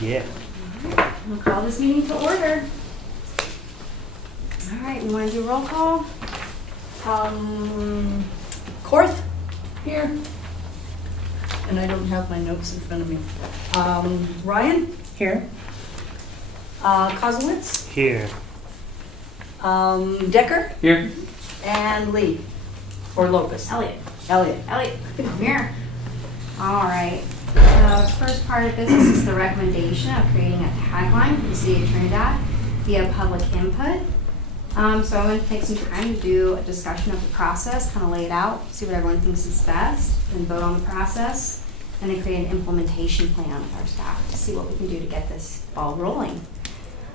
Yeah. We'll call this meeting to order. All right, we want to do a roll call. Korth? Here. And I don't have my notes in front of me. Ryan? Here. Kozowitz? Here. Decker? Here. And Lee. Or Lopez. Elliot. Elliot. Come here. All right. The first part of business is the recommendation of creating a tagline for the city of Trinidad via public input. So I'm going to take some time to do a discussion of the process, kind of lay it out, see what everyone thinks is best, then vote on the process, and then create an implementation plan with our staff to see what we can do to get this ball rolling.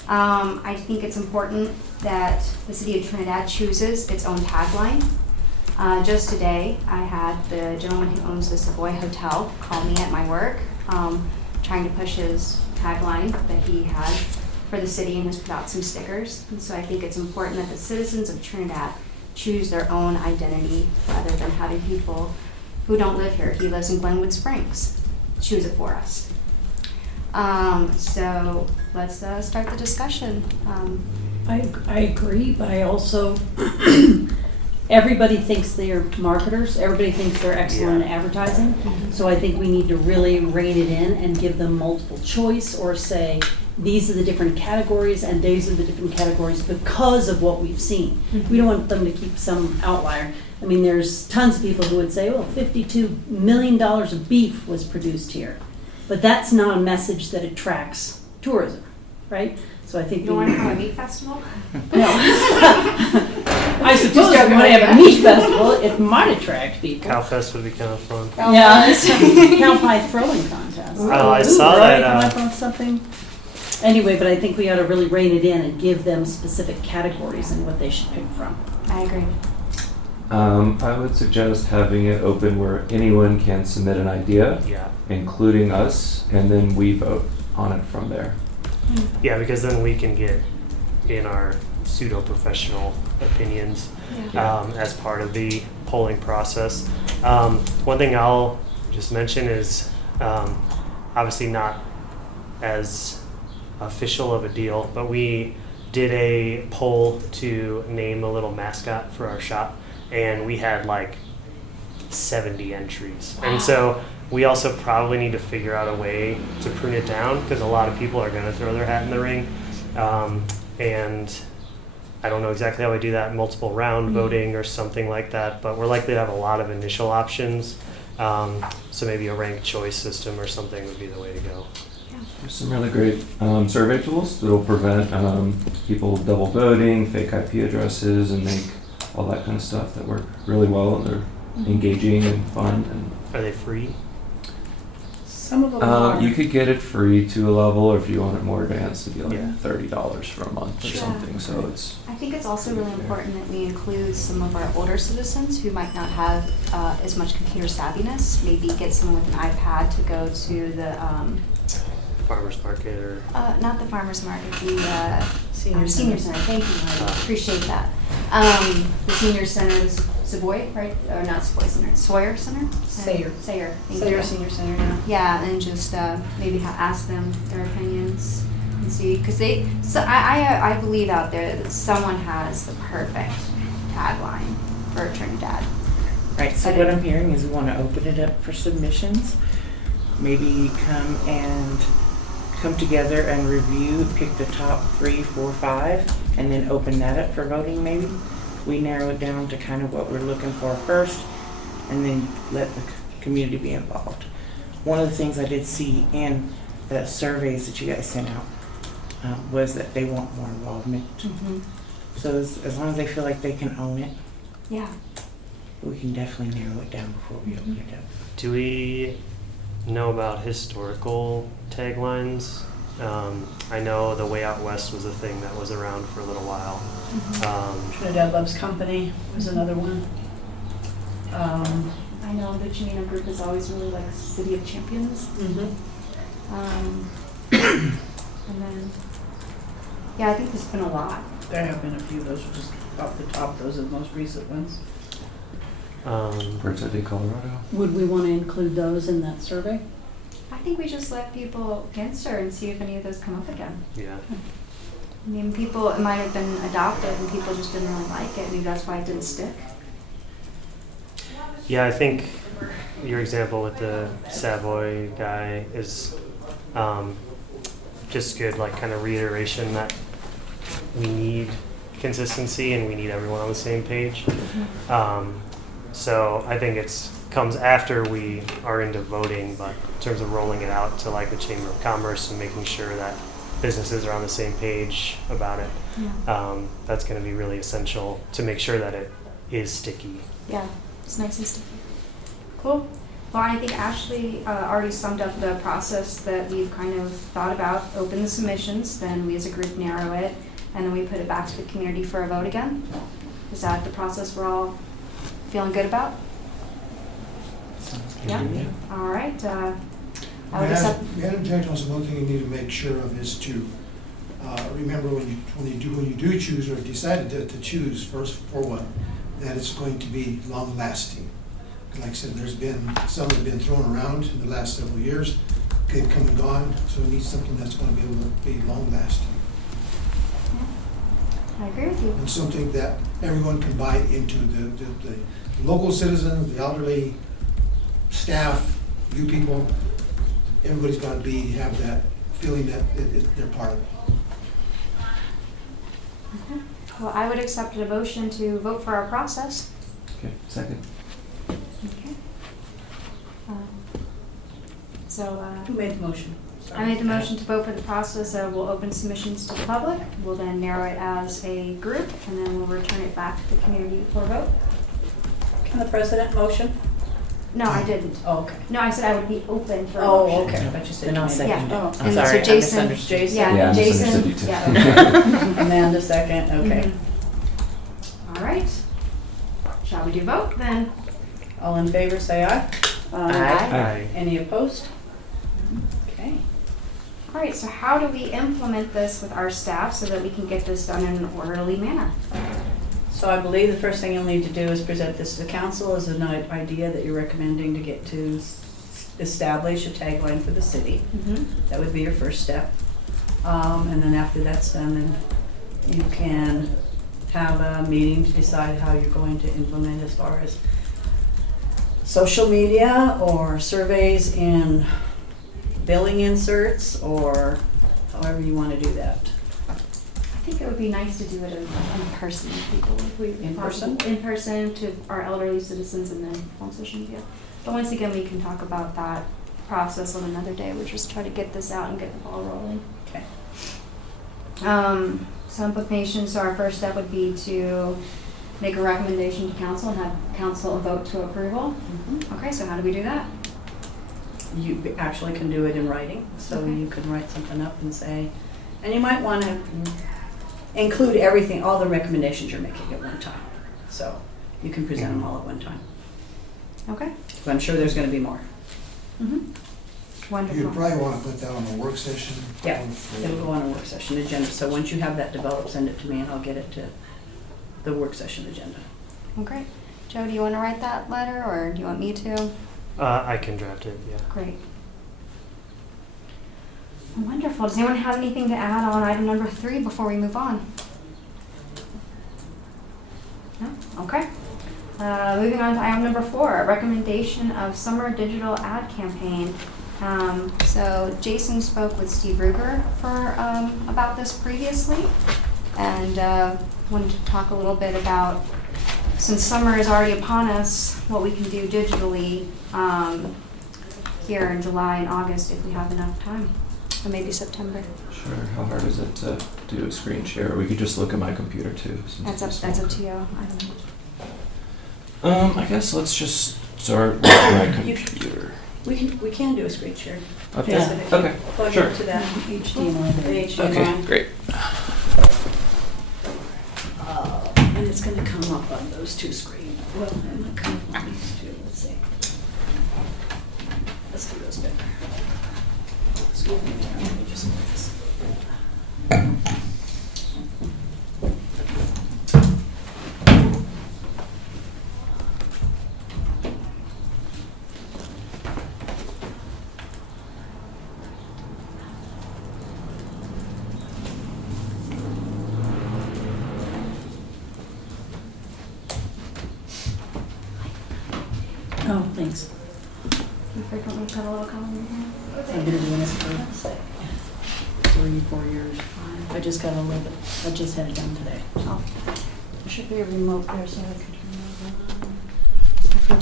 I think it's important that the city of Trinidad chooses its own tagline. Just today, I had the gentleman who owns the Savoy Hotel call me at my work, trying to push his tagline that he had for the city and has put out some stickers. And so I think it's important that the citizens of Trinidad choose their own identity rather than having people who don't live here. He lives in Glenwood Springs. Choose it for us. So let's start the discussion. I agree, but I also, everybody thinks they're marketers, everybody thinks they're excellent at advertising. So I think we need to really rein it in and give them multiple choice, or say, these are the different categories and these are the different categories because of what we've seen. We don't want them to keep some outlier. I mean, there's tons of people who would say, well, $52 million of beef was produced here. But that's not a message that attracts tourism, right? So I think You don't want to have a meat festival? no. I suppose if we want to have a meat festival, it might attract people. Cowfest would be kind of fun. Yeah, cow pie throwing contest. Oh, I saw Roy, that. come up with something. Anyway, but I think we ought to really rein it in and give them specific categories and what they should pick from. I agree. I would suggest having it open where anyone can submit an idea, Yeah. including us, and then we vote on it from there. Yeah, because then we can get in our pseudo-professional opinions as part of the polling process. One thing I'll just mention is obviously not as official of a deal, but we did a poll to name a little mascot for our shop, and we had like 70 entries. Wow. And so we also probably need to figure out a way to prune it down, because a lot of people are going to throw their hat in the ring. And I don't know exactly how we do that, multiple round voting or something like that, but we're likely to have a lot of initial options. So maybe a ranked choice system or something would be the way to go. There's some really great survey tools that will prevent people double voting, fake IP addresses, and make all that kind of stuff that work really well, and they're engaging and fun. And Are they free? Some of them are. you could get it free to a level, or if you want it more advanced, it'd be like Yeah. $30 for a month or Sure. something. So it's I think it's also really important that we include some of our older citizens who might not have as much computer savviness. Maybe get someone with an iPad to go to the, Farmer's market or... not the farmer's market, the Senior senior center. center. Thank you, Marty. Appreciate that. The senior center is Savoy, right? Or not Savoy Center, Sawyer Center? Sayre. Sayre. Thank Sayre you. Senior Center, yeah. Yeah, and just maybe ask them their opinions and see, because I believe out there that someone has the perfect tagline for Trinidad. Right, so what I'm hearing is we want to open it up for submissions. Maybe come together and review, pick the top 3, 4, 5, and then open that up for voting maybe. We narrow it down to kind of what we're looking for first, and then let the community be involved. One of the things I did see in the surveys that you guys sent out was that they want more involvement. Mm-hmm. So as long as they feel like they can own it, Yeah. we can definitely narrow it down before we open it up. Do we know about historical taglines? I know the Way Out West was a thing that was around for a little while. Trinidad Loves Company was another one. I know the Chimino group is always really like City of Champions. And then, yeah, I think there's been a lot. There have been a few. Those are just off the top. Those are the most recent ones. Birds Eye Day, Colorado. Would we want to include those in that survey? I think we just let people answer and see if any of those come up again. Yeah. I mean, people, it might have been adopted and people just didn't really like it. Maybe that's why it didn't stick. Yeah, I think your example with the Savoy guy is just good, like kind of reiteration that we need consistency and we need everyone on the same page. So I think it's comes after we are into voting, but in terms of rolling it out to like the Chamber of Commerce and making sure that businesses are on the same page about it, that's going to be really essential to make sure that it is sticky. Yeah, it's nice and sticky. Cool. Well, I think Ashley already summed up the process that we've kind of thought about. Open the submissions, then we as a group narrow it, and then we put it back to the community for a vote again. Is that the process we're all feeling good about? Yeah? All right. I would accept. Madam Judge, also one thing you need to make sure of is to remember when you do choose or decide to choose first for one, that it's going to be long lasting. Like I said, there's been some that have been thrown around in the last several years. They've come and gone, so we need something that's going to be able to be long lasting. I agree with you. And something that everyone can buy into, the local citizens, the elderly, staff, you people, everybody's got to have that feeling that they're part of it. Okay. Well, I would accept a motion to vote for our process. Okay, second. Okay. Who made the motion? I made the motion to vote for the process. We'll open submissions to the public. We'll then narrow it as a group, and then we'll return it back to the community for a vote. Can the president motion? No, I didn't. Oh, okay. No, I said I would be open for a Oh, motion. okay. But you said Then I'll you made it. second it. Yeah. Oh, I'm And sorry, so I Jason- misunderstood. Jason? Yeah, Yeah, I Jason. misunderstood you too. Yeah. Amanda second, okay. Mhm. All right. Shall we do vote then? All in favor, say aye. Aye. Any opposed? Okay. All right, so how do we implement this with our staff so that we can get this done in an orderly manner? So I believe the first thing you'll need to do is present this to the council as an idea that you're recommending to get to establish a tagline for the city. Mm-hmm. That would be your first step. And then after that's done, then you can have a meeting to decide how you're going to implement as far as social media or surveys in billing inserts or however you want to do that. I think it would be nice to do it in person with people. If we In person? In person to our elderly citizens and then on social media. But once again, we can talk about that process on another day. We'll just try to get this out and get the ball rolling. Okay. So implication, so our first step would be to make a recommendation to council and have council vote to approval. Okay, so how do we do that? You actually can do it in writing, so Okay. you can write something up and say, and you might want to include everything, all the recommendations you're making at one time. So you can present them all at one time. Okay. But I'm sure there's going to be more. Wonderful. You'd probably want to put that on a work session. Yeah, it'll go on a work session agenda. So once you have that developed, send it to me and I'll get it to the work session agenda. Okay. Joe, do you want to write that letter or do you want me to? I can draft it, yeah. Great. Wonderful. Does anyone have anything to add on item number 3 before we move on? No? Okay. Moving on to item number 4, a recommendation of summer digital ad campaign. So Jason spoke with Steve Ruger for about this previously, and wanted to talk a little bit about, since summer is already upon us, what we can do digitally here in July and August if we have enough time, or maybe September. Sure. How hard is it to do a screen share? We could just look at my computer too. since it's That's up to smaller. you. I don't know. I guess let's just start with my computer. We can do a screen share. Okay. Just if you Okay. Plug Sure. into that HDMI. the HDMI. Okay. Great. And it's going to come up on those two screens. Well, it might come up on these two. Let's see. Let's do those better. Excuse me. Let me just move this. Thanks. You frequently put a little color in your hair? I've been doing this for 3-4 years. I just got a little bit, I just had it done today. Oh, There should be a remote there so I can turn it I feel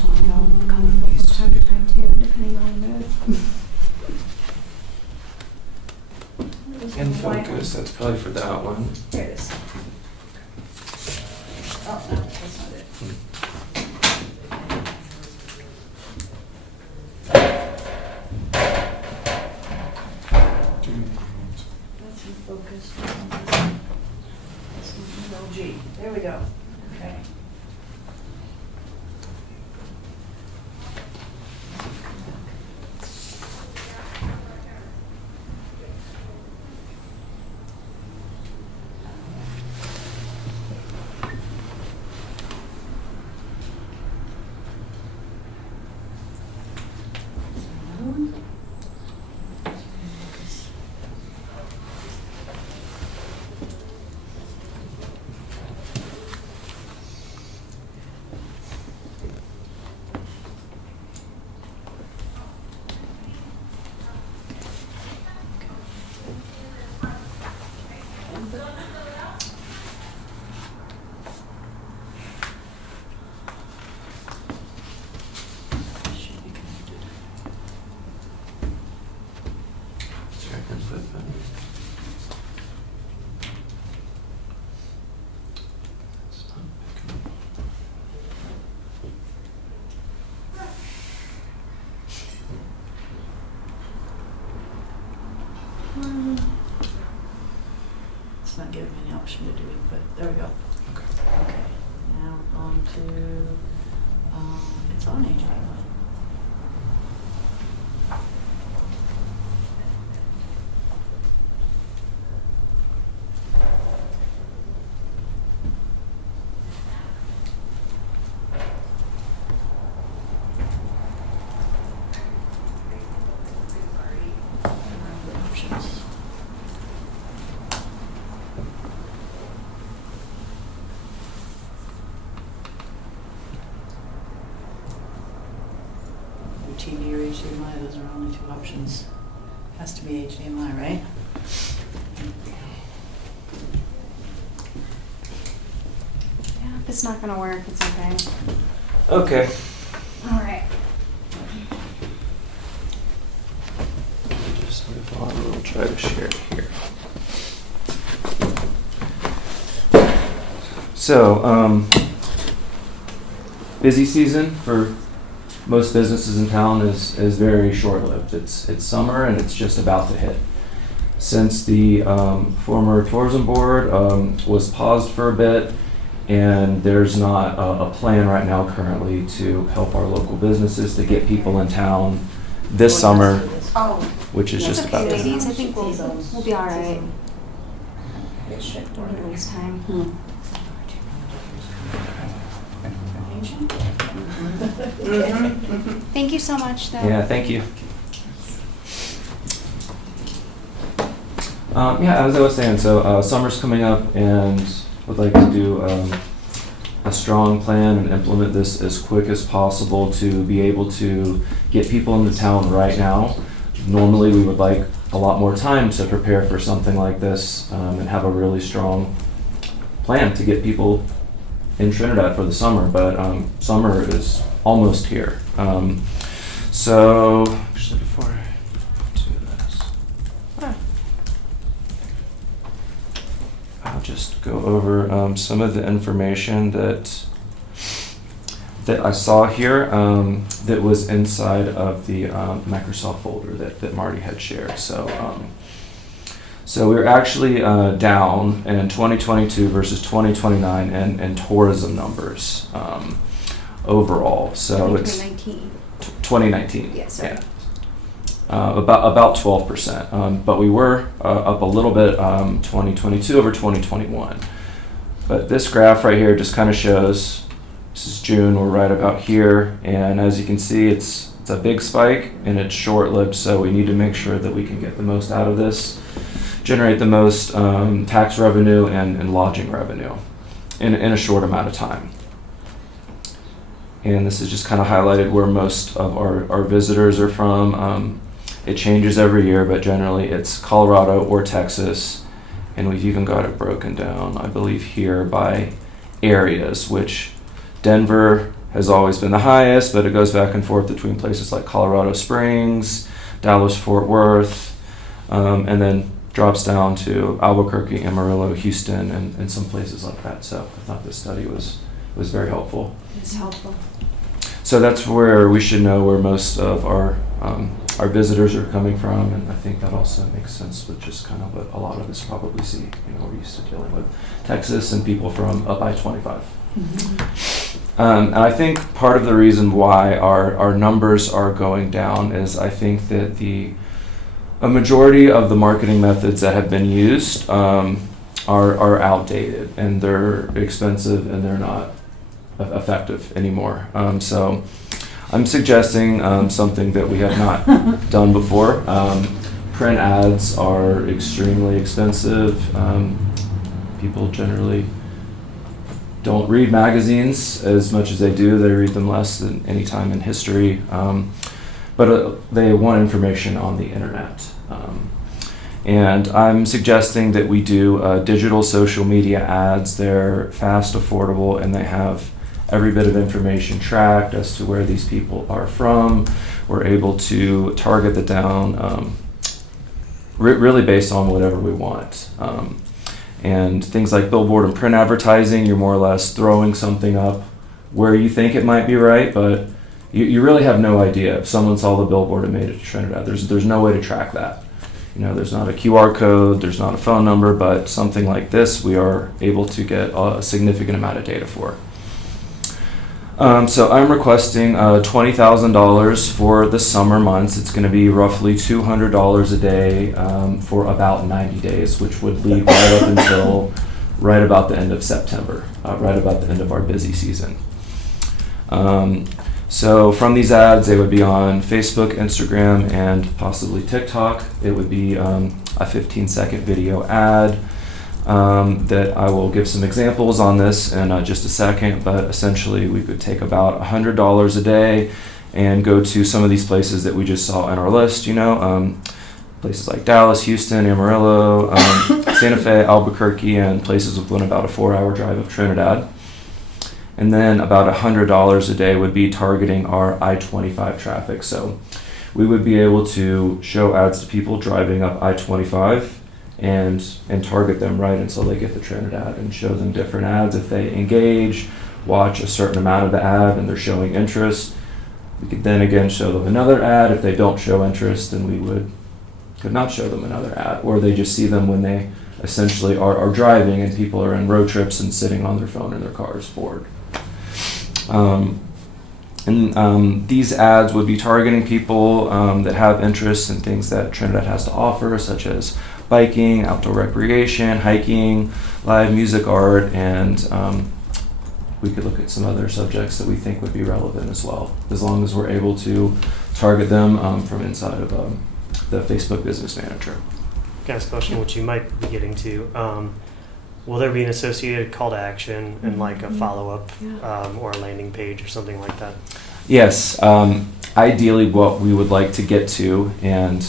colorful from time to time too, depending on the mood. over. In focus, that's probably for that one. There it is. Oh, no, that's not it. That's in focus. This one's LG. There we go. Okay. Should be connected. Check input button. It's not picking up. It's not giving me any option to do it, but there we go. Okay. Okay, now on to, it's on HDMI. Options. Your TV or HDMI, those are only two options. Has to be HDMI, right? Yeah, if it's not gonna work, it's okay. Okay. All right. Just move on and we'll try to share it here. So, busy season for most businesses in town is very short-lived. It's summer and it's just about to hit. Since the former tourism board was paused for a bit, and there's not a plan right now currently to help our local businesses to get people in town this summer, Oh, which is it's just okay, about to ladies. I think we'll be all right. Shift Don't need to waste time. Hmm. Thank you so much, though. Yeah, thank you. Yeah, as I was saying, so summer's coming up and would like to do a strong plan and implement this as quick as possible to be able to get people in the town right now. Normally, we would like a lot more time to prepare for something like this and have a really strong plan to get people in Trinidad for the summer, but summer is almost here. So, actually, before I do this, I'll just go over some of the information that I saw here that was inside of the Microsoft folder that Marty had shared. So we're actually down in 2022 versus 2029 in tourism numbers overall. So it's 2019. 2019. Yeah, sorry. Yeah. About 12%, but we were up a little bit 2022 over 2021. But this graph right here just kind of shows, this is June, we're right about here, and as you can see, it's a big spike and it's short-lived, so we need to make sure that we can get the most out of this, generate the most tax revenue and lodging revenue in a short amount of time. and this is just kind of highlighted where most of our visitors are from. It changes every year, but generally it's Colorado or Texas, and we've even got it broken down, I believe, here by areas, which Denver has always been the highest, but it goes back and forth between places like Colorado Springs, Dallas, Fort Worth, and then drops down to Albuquerque, Amarillo, Houston, and some places like that. So I thought this study was very helpful. It's helpful. So that's where we should know where most of our visitors are coming from, and I think that also makes sense with just kind of what a lot of us probably see. We're used to dealing with Texas and people from up I-25. And I think part of the reason why our numbers are going down is I think that a majority of the marketing methods that have been used are outdated, and they're expensive, and they're not effective anymore. So I'm suggesting something that we have not done before. Print ads are extremely expensive. People generally don't read magazines as much as they do. They read them less than any time in history. But they want information on the internet. And I'm suggesting that we do digital social media ads. They're fast, affordable, and they have every bit of information tracked as to where these people are from. We're able to target the down really based on whatever we want. And things like billboard and print advertising, you're more or less throwing something up where you think it might be right, but you really have no idea if someone saw the billboard and made it to Trinidad. There's no way to track that. There's not a QR code, there's not a phone number, but something like this we are able to get a significant amount of data for. So I'm requesting $20,000 for the summer months. It's going to be roughly $200 a day for about 90 days, which would lead right up until right about the end of September, right about the end of our busy season. So from these ads, they would be on Facebook, Instagram, and possibly TikTok. It would be a 15-second video ad. That I will give some examples on this in just a second, but essentially we could take about $100 a day and go to some of these places that we just saw in our list, places like Dallas, Houston, Amarillo, Santa Fe, Albuquerque, and places within about a 4-hour drive of Trinidad. And then about $100 a day would be targeting our I-25 traffic. So we would be able to show ads to people driving up I-25 and target them right until they get to Trinidad, and show them different ads. If they engage, watch a certain amount of the ad, and they're showing interest, we could then again show them another ad. If they don't show interest, then we could not show them another ad, or they just see them when they essentially are driving and people are in road trips and sitting on their phone in their cars bored. These ads would be targeting people that have interests in things that Trinidad has to offer, such as biking, outdoor recreation, hiking, live music, art, and we could look at some other subjects that we think would be relevant as well, as long as we're able to target them from inside of the Facebook Business Manager. Can I ask a question, which you might be getting to? Will there be an associated call to action and like a follow-up or a landing page or something like that? Yes. Ideally, what we would like to get to, and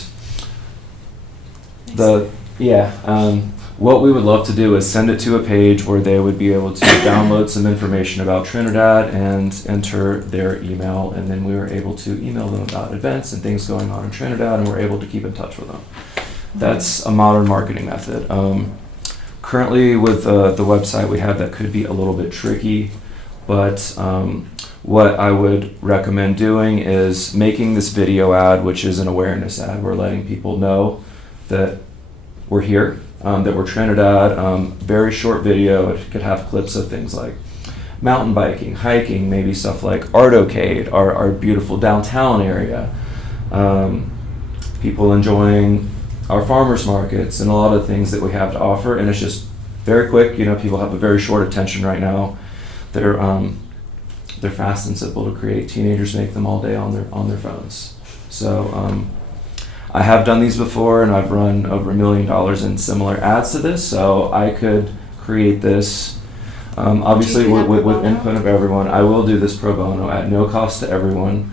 what we would love to do is send it to a page where they would be able to download some information about Trinidad and enter their email, and then we were able to email them about events and things going on in Trinidad, and we're able to keep in touch with them. That's a modern marketing method. Currently with the website we have, that could be a little bit tricky, but what I would recommend doing is making this video ad, which is an awareness ad. We're letting people know that we're here, that we're Trinidad. Very short video. It could have clips of things like mountain biking, hiking, maybe stuff like Artocade, our beautiful downtown area. People enjoying our farmers markets and a lot of things that we have to offer, and it's just very quick. People have a very short attention right now. They're fast and simple to create. Teenagers make them all day on their phones. So I have done these before, and I've run over $1 million in similar ads to this. So I could create this Obviously, Do you do that with pro bono? input of everyone, I will do this pro bono at no cost to everyone.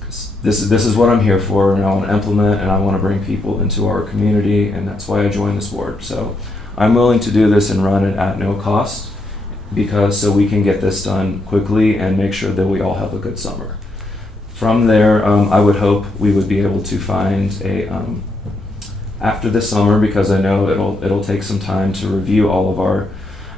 'Cause this is what I'm here for, and I want to implement, and I want to bring people into our community, and that's why I joined this board. So I'm willing to do this and run it at no cost, because so we can get this done quickly and make sure that we all have a good summer. From there, I would hope we would be able to find a after this summer, because I know it'll take some time to review all of our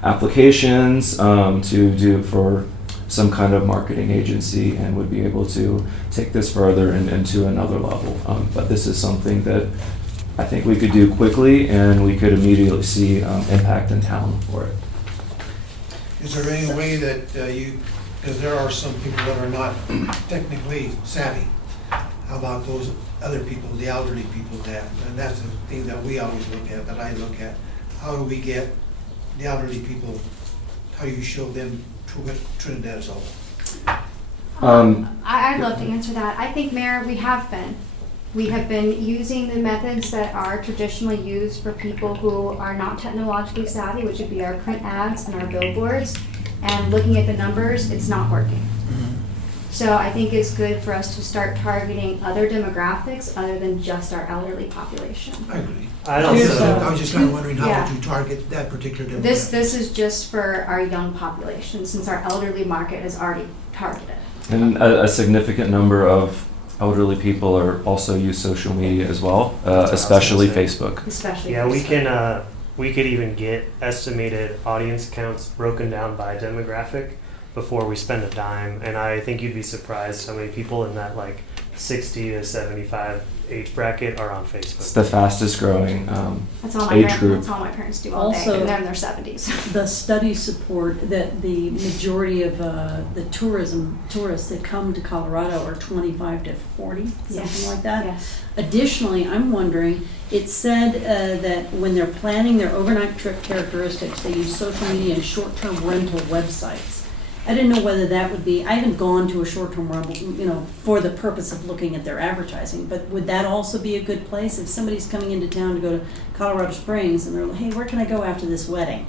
applications, to do for some kind of marketing agency, and would be able to take this further and to another level. But this is something that I think we could do quickly, and we could immediately see impact in town for it. Is there any way that because there are some people that are not technically savvy, how about those other people, the elderly people and that's the thing that we always look at, that I look at. How do we get the elderly people, how do you show them what Trinidad is all about? I'd love to answer that. I think, Mayor, we have been. We have been using the methods that are traditionally used for people who are not technologically savvy, which would be our print ads and our billboards, and looking at the numbers, it's not working. So I think it's good for us to start targeting other demographics other than just our elderly population. I agree. I Here's I was just kind of wondering how Yeah. would you target that particular demographic? This is just for our young population, since our elderly market is already targeted. And a significant number of elderly people are also use social media as well, That's what I was especially gonna say. Facebook. Especially. Yeah, for we some. can, we could even get estimated audience counts broken down by demographic before we spend a dime. And I think you'd be surprised how many people in that like 60 to 75 age bracket are on It's Facebook. the fastest growing. That's all my age parents, group. that's all my parents do all day, Also- and they're in their 70s. The studies support that the majority of the tourists that come to Colorado are 25 to 40, Yes. something like that. Yes. Additionally, I'm wondering, it said that when they're planning their overnight trip characteristics, they use social media and short-term rental websites. I didn't know whether that would be, I haven't gone to a short-term rental, for the purpose of looking at their advertising, but would that also be a good place? If somebody's coming into town to go to Colorado Springs and they're like, hey, where can I go after this wedding,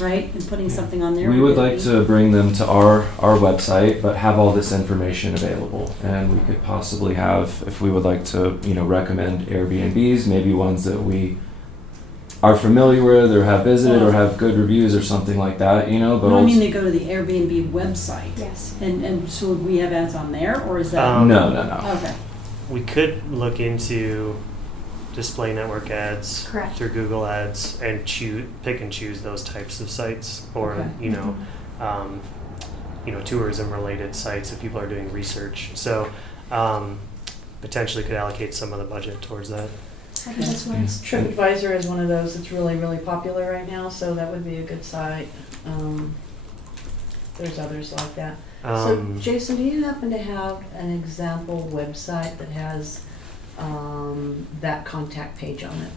right? And putting something on there. We would like to bring them to our website, but have all this information available. And we could possibly have, if we would like to, recommend Airbnbs, maybe ones that we are familiar with or have visited or have good reviews or something like that, but No, I mean, also, they go to the Airbnb website. Yes. And so would we have ads on there, or is that? no. Okay. We could look into display network ads Correct. through Google Ads and pick and choose those types of sites, or Okay. tourism related sites if people are doing research. So potentially could allocate some of the budget towards that. I think that's wise. TripAdvisor is one of those that's really, really popular right now, so that would be a good site. There's others like that. So, Um, Jason, do you happen to have an example website that has that contact page on it?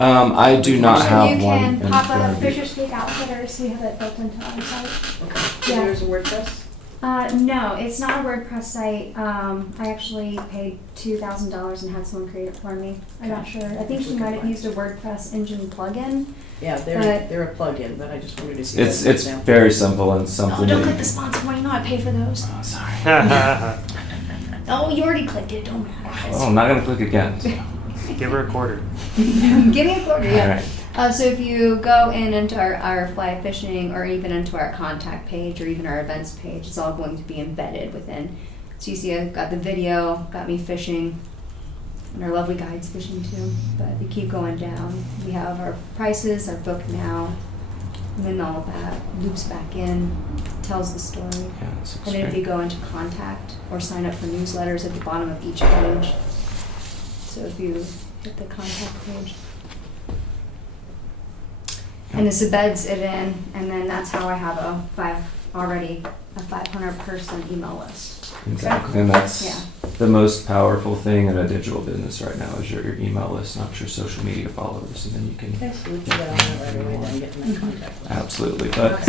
I do not have You one. can in pop front up of me. Fisher Speak Outfitters, we have it built into our site. Okay. Yeah. There's a WordPress? No, it's not a WordPress site. I actually paid $2,000 and had someone create it for me. I'm not sure. I think she might have used a WordPress engine plugin. Yeah, But- they're a plugin, but I just wondered if you had It's an it's example. very simple and something. Oh, don't that click you- the sponsor one. You know I pay for those. Oh, sorry. Oh, you already clicked it. Don't matter. Oh, I'm not gonna click again. Give her a quarter. Give me a quarter. All Yeah. right. So if you go in into our fly fishing, or even into our contact page, or even our events page, it's all going to be embedded within. So you see I've got the video, got me fishing, and our lovely guides fishing too. But if you keep going down, we have our prices, our book now, and then all of that loops back in, tells the story. Yeah, this looks And then if great. you go into contact or sign up for newsletters at the bottom of each page. So if you hit the contact page. And this embeds it in, and then that's how I have a 500 person email list. Exactly, and that's Yeah. the most powerful thing in a digital business right now is your email list, not your social media followers, and then you can Okay, so we can get on that right away then, get in that contact list. absolutely. But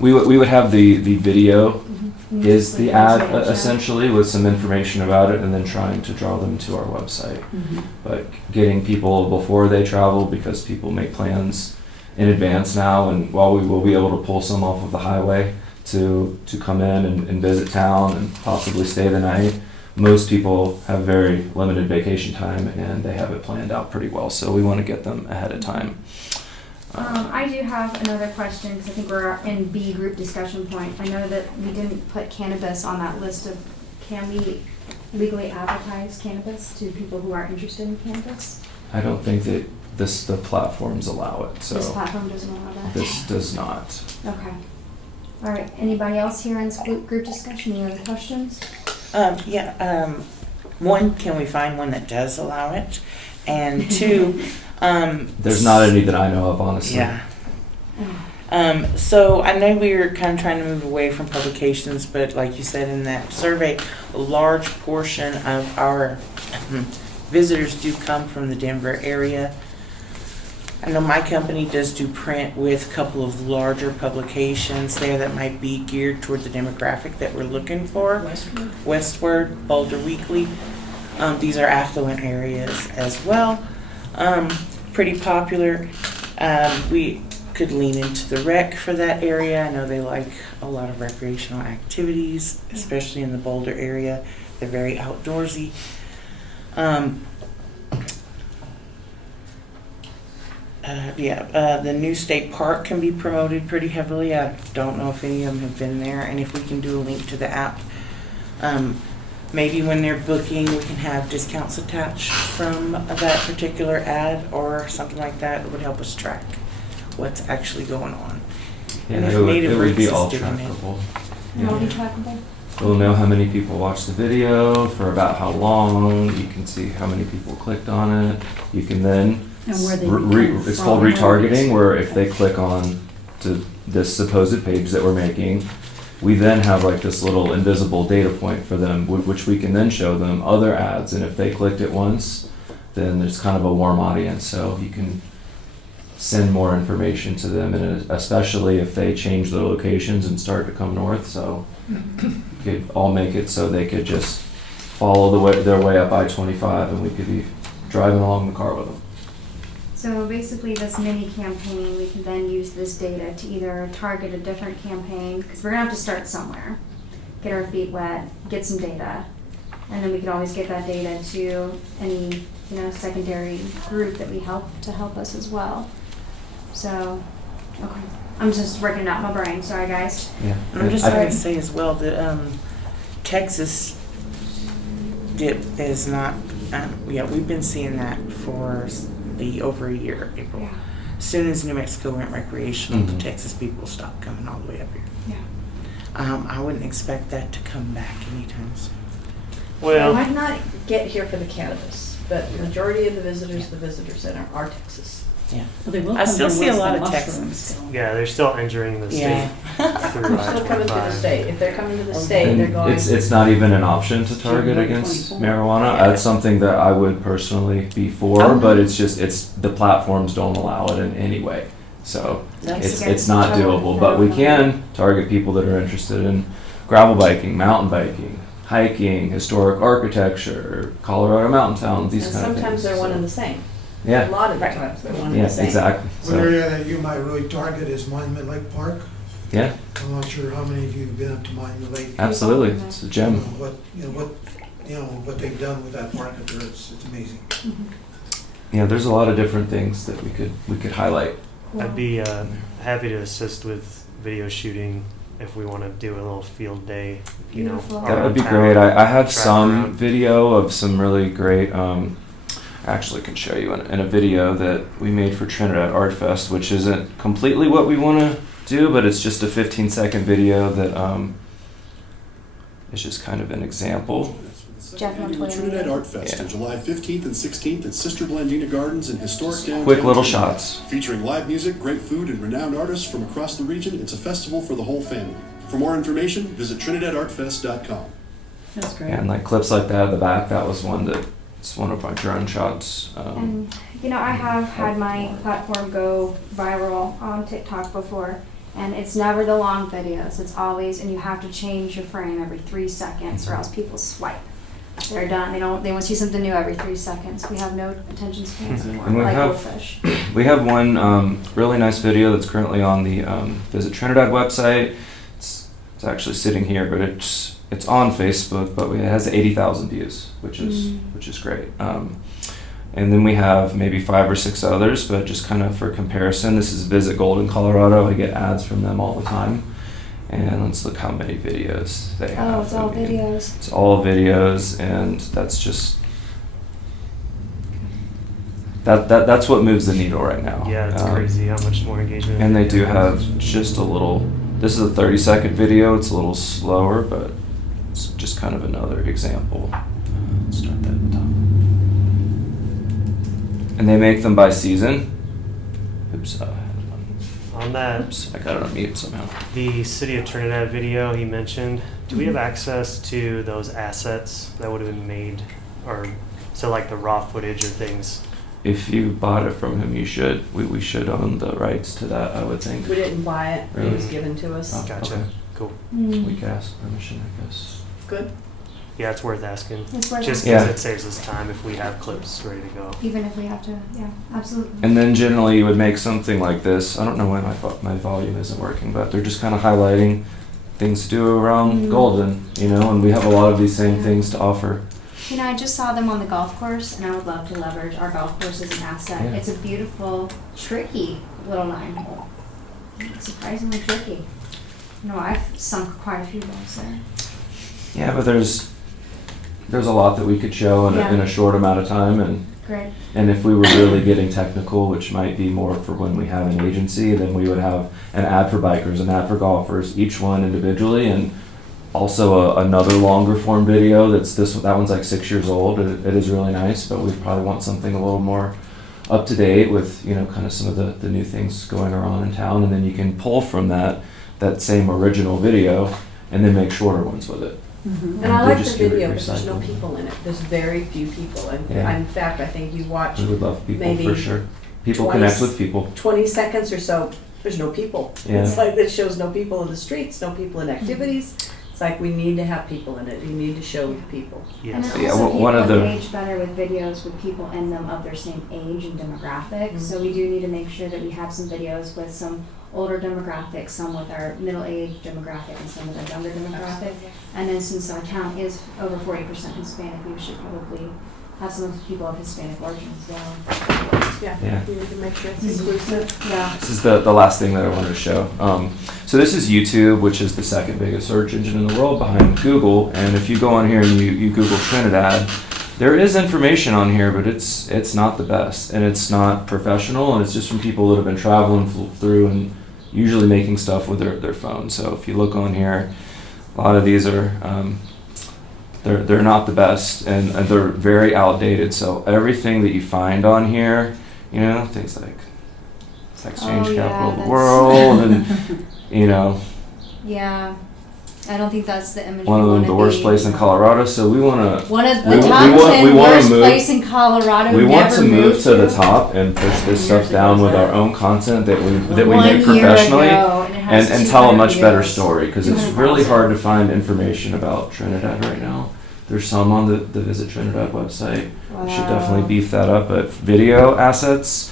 we would have the video Mhm. is the Like ad page, yeah. essentially with some information about it, and then trying to draw them to our website. Mhm. But getting people before they travel, because people make plans in advance now, and while we will be able to pull some off of the highway to come in and visit town and possibly stay the night, most people have very limited vacation time and they have it planned out pretty well, so we want to get them ahead of time. I do have another question, because I think we're in B, group discussion point. I know that we didn't put cannabis on that list of, can we legally advertise cannabis to people who are interested in cannabis? I don't think that the platforms allow it, so. This platform doesn't allow that? This does not. Okay. All right, anybody else here in this group discussion, any other questions? One, can we find one that does allow it? And two, There's not any that I know of, honestly. yeah. So I know we were kind of trying to move away from publications, but like you said in that survey, a large portion of our visitors do come from the Denver area. I know my company does do print with a couple of larger publications there that might be geared toward the demographic that we're looking for. Westward, Boulder Weekly. These are affluent areas as well. Pretty popular. We could lean into the rec for that area. I know they like a lot of recreational activities, especially in the Boulder area. They're very outdoorsy. The new state park can be promoted pretty heavily. I don't know if any of them have been there, and if we can do a link to the app, maybe when they're booking, we can have discounts attached from that particular ad or something like that. It would help us track what's actually going on. Yeah, And if it Native would be Roots is all doing it. trackable. And all be Yeah. trackable? We'll know how many people watched the video, for about how long. You can see how many people clicked on it. You can then, And where they it's called retargeting, where if they click on to this supposed page that we're making, we then have like this little invisible data point for them, which we can then show them other ads. And if they clicked it once, then there's kind of a warm audience. So you can send more information to them, and especially if they change their locations and start to come north. So you could all make it so they could just follow their way up I-25, and we could be driving along the car with them. So basically, this mini campaign, we can then use this data to either target a different campaign, because we're gonna have to start somewhere, get our feet wet, get some data, and then we can always get that data to any, secondary group that we help us as well. So, okay, I'm just working out my brain. Sorry, guys. Yeah. I'm just I- going to say as well that Texas dip is not, we've been seeing that for over a year, April. Yeah. As soon as New Mexico went recreational, the Mhm. Texas people stopped coming all the way up here. Yeah. I wouldn't expect that to come back anytime soon. They Well, might not get here for the cannabis, but the majority of the visitor center are Texas. Yeah. Well, they will I come still to see a West lot the of mushrooms, Texans. so. yeah, they're still entering the Yeah. state through They're still coming to the I-25. state. If they're coming to the Okay. state, they're And going. it's not even an option to target January against 24. marijuana. Yeah. That's something that I would personally be for, Oh. but it's the platforms don't allow it in any way. So That's it's not doable, but we can target people that are interested in gravel biking, mountain biking, hiking, historic architecture, Colorado mountain towns, these And kind of things. sometimes they're one So, and the same. A Yeah, lot of the Right. times they're one and yeah, the same. exactly. One So, area that you might really target is Monument Lake Park. yeah, I'm not sure how many of you have been up to Monument Lake. absolutely. It's a gem. What they've done with that park up there, it's amazing. Yeah, there's a lot of different things that we could highlight. I'd be happy to assist with video shooting if we want to do a little field day, Beautiful. That would around be town, great. I have track some around. video of some really great, actually can show you in a video that we made for Trinidad Art Fest, which isn't completely what we want to do, but it's just a 15-second video that is just kind of an example. Jeff, you want to Annual weigh in? Trinidad Art Fest Yeah. on July 15th and 16th at Sister Blandina Gardens in historic downtown. Quick little Trinidad. shots. Featuring live music, great food, and renowned artists from across the region, it's a festival for the whole family. For more information, visit trinidadartfest.com. That's great. And like clips like that at the back, that was it's one of my drone shots. And, I have had my platform go viral on TikTok before, and it's never the long videos. It's always, and you have to change your frame every 3 seconds or else people swipe. they're done. They want to see something new every 3 seconds. We have no attention spans anymore, And we like have- goldfish. We have one really nice video that's currently on the Visit Trinidad website. It's actually sitting here, but it's on Facebook, but it has 80,000 views, which is great. And then we have maybe 5 or 6 others, but just kind of for comparison, this is Visit Golden, Colorado. I get ads from them all the time. And let's look how many videos they have. Oh, it's all videos. It's all videos, and that's just that's what moves the needle right now. Yeah, it's crazy how much more engagement. And they do have just a little. This is a 30-second video. It's a little slower, but it's just kind of another example. Let's start that at the top. And they make them by season. Oops. On that, Oops. I got it on mute somehow. the City of Trinidad video he mentioned, do we have access to those assets that would have been made, or so like the raw footage or things? If you bought it from him, you should. We should own the rights to that, I would think. We didn't buy it, it was given to us. Oh. Gotcha. Okay. Cool. We could ask permission, I guess. Good. Yeah, it's worth asking. It's worth Just asking. because Yeah. it saves us time if we have clips ready to go. Even if we have to, yeah, absolutely. And then generally you would make something like this. I don't know why my volume isn't working, but they're just kind of highlighting things to do around Golden, and we have a lot of these same things to offer. I just saw them on the golf course, and I would love to leverage our golf course as an asset. Yeah. It's a beautiful, tricky little 9-hole. Surprisingly tricky. I've sunk quite a few balls there. Yeah, but there's a lot that we could show in a short amount of time, Great. and if we were really getting technical, which might be more for when we have an agency, then we would have an ad for bikers, an ad for golfers, each one individually, and also another longer form video that one's like 6 years old. It is really nice, but we probably want something a little more up to date with kind of some of the new things going around in town, and then you can pull from that same original video and then make shorter ones with it. And And I they like the just get it video, but there's no recycled. people in it. There's very few people. And Yeah. in fact, I think you watch We would love people maybe for sure. People 20 connect with people. 20 seconds or so, there's no people. Yeah. It's like it shows no people in the streets, no people in activities. It's like we need to have people in it. You need to show people. And Yes. then Yeah, also well, one of people the- engage better with videos with people in them of their same age and demographic. So we do need to make sure that we have some videos with some older demographics, some with our middle-aged demographic, and some with our younger demographic. And then since our town is over 40% Hispanic, we should probably have some people of Hispanic origin as well. Yeah. Yeah. You need to make sure it's inclusive. Yeah. This is the last thing that I wanted to show. So this is YouTube, which is the second biggest search engine in the world behind Google. And if you go on here and you Google Trinidad, there is information on here, but it's not the best, and it's not professional, and it's just from people that have been traveling through and usually making stuff with their phone. So if you look on here, a lot of these are they're not the best, and they're very outdated. So everything that you find on here, things like exchange Oh, yeah, capital of the that's- world, and Yeah. I don't think that's the image one we of want the to worst be. place in Colorado. So we want to One of We the wa- top we want- 10 we wanna worst move- place in Colorado. we want never to move moved to the top and push this stuff down with our own content that we One make year professionally. ago, and it has And tell a 200 much better views. story, because it's 200,000. really hard to find information about Trinidad right now. There's some on the Visit Trinidad website. We should definitely Wow. beef that up. But video assets,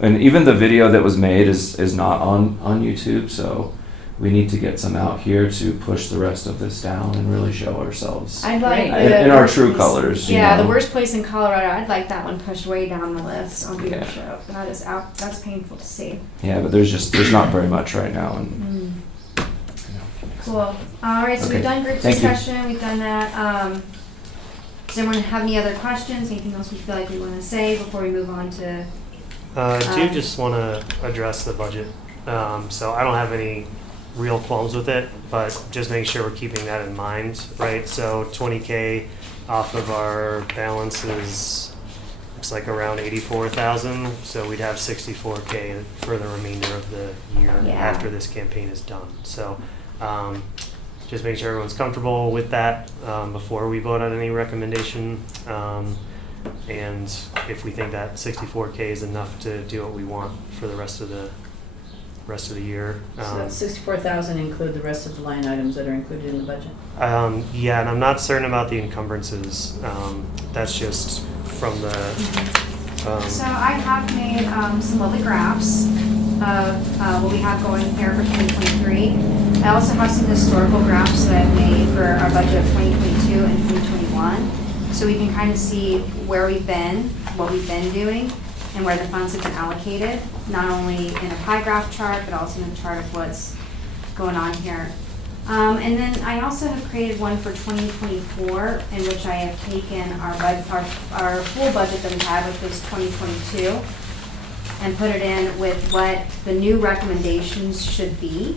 and even the video that was made is not on YouTube. So we need to get some out here to push the rest of this down and really show ourselves I'd like Great. the in our worst true place- colors. Yeah, you the know? worst place in Colorado. I'd like that one pushed way down the list on Yeah. viewership. That is out. That's painful to see. Yeah, but there's not very much right now. And Cool. All right, so Okay. we've done group Thank you. discussion. We've done that. Does everyone have any other questions? Anything else we feel like we want to say before we move on to? I do just want to address the budget. So I don't have any real qualms with it, but just make sure we're keeping that in mind, right? So 20K off of our balance is, looks like around 84,000. So we'd have 64K for the remainder of the year Yeah. after this campaign is done. So just make sure everyone's comfortable with that before we vote on any recommendation. And if we think that 64K is enough to do what we want for the rest of rest of the year. So that 64,000 include the rest of the line items that are included in the budget? Yeah, and I'm not certain about the encumbrances. That's just from the. So I have made some lovely graphs of what we have going here for 2023. I also have some historical graphs that I've made for our budget of 2022 and 2021. So we can kind of see where we've been, what we've been doing, and where the funds have been allocated, not only in a pie graph chart, but also in a chart of what's going on here. And then I also have created one for 2024, in which I have taken our full budget that we had, which was 2022, and put it in with what the new recommendations should be.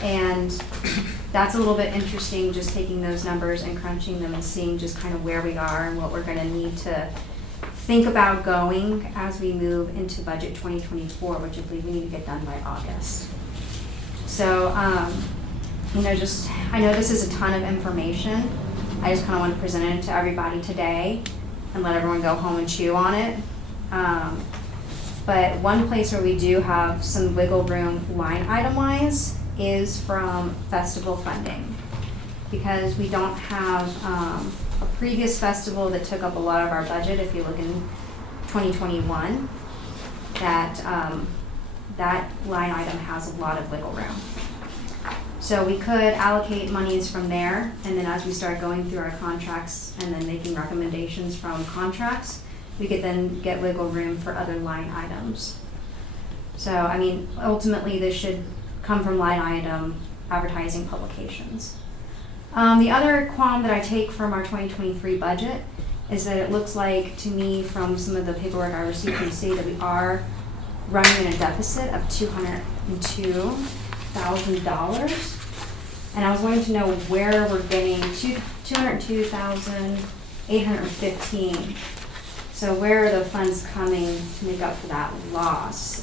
And that's a little bit interesting, just taking those numbers and crunching them and seeing just kind of where we are and what we're going to need to think about going as we move into budget 2024, which I believe we need to get done by August. So, you know, I know this is a ton of information. I just kind of want to present it to everybody today and let everyone go home and chew on it. But one place where we do have some wiggle room line item wise is from festival funding, because we don't have a previous festival that took up a lot of our budget. If you look in 2021, that line item has a lot of wiggle room. So we could allocate monies from there, and then as we start going through our contracts and then making recommendations from contracts, we could then get wiggle room for other line items. So, I mean, ultimately this should come from line item advertising publications. The other qualm that I take from our 2023 budget is that it looks like to me from some of the paperwork I received from the state that we are running in a deficit of $202,000. And I was wanting to know where we're getting $202,815. So where are the funds coming to make up for that loss?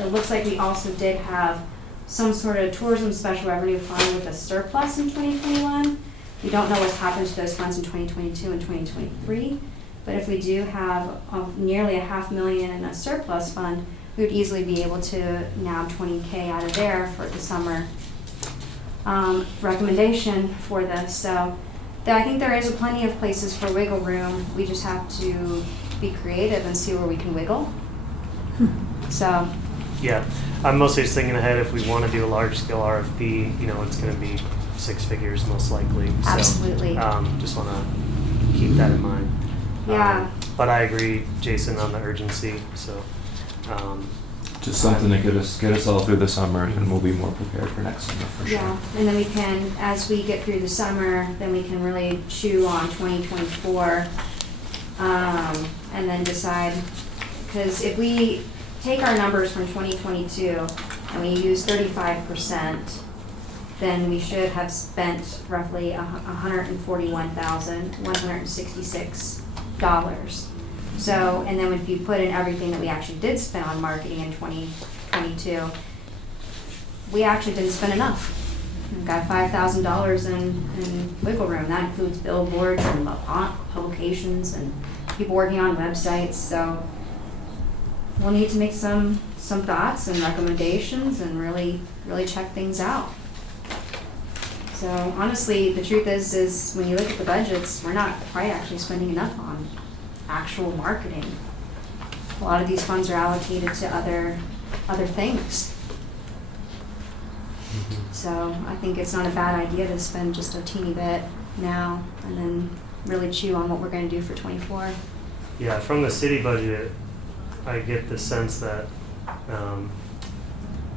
It looks like we also did have some sort of tourism special revenue fund with a surplus in 2021. We don't know what's happened to those funds in 2022 and 2023, but if we do have nearly $500,000 in a surplus fund, we would easily be able to nab $20K out of there for the summer recommendation for this. So I think there is plenty of places for wiggle room. We just have to be creative and see where we can wiggle. So. Yeah, I'm mostly just thinking ahead. If we want to do a large scale RFP, you know, it's going to be 6 figures most likely. Absolutely. So, just want to keep that in mind. Yeah. But I agree, Jason, on the urgency. So. Just something to get us all through the summer, and we'll be more prepared for next summer for sure. Yeah, and then we can, as we get through the summer, then we can really chew on 2024, and then decide, because if we take our numbers from 2022 and we use 35%, then we should have spent roughly $141,166. So, and then if you put in everything that we actually did spend on marketing in 2022, we actually didn't spend enough. We've got $5,000 in wiggle room. That includes billboards and publications and people working on websites. So we'll need to make some thoughts and recommendations and really check things out. So honestly, the truth is when you look at the budgets, we're not quite actually spending enough on actual marketing. A lot of these funds are allocated to other things. So I think it's not a bad idea to spend just a teeny bit now and then really chew on what we're going to do for 24. Yeah, from the city budget, I get the sense that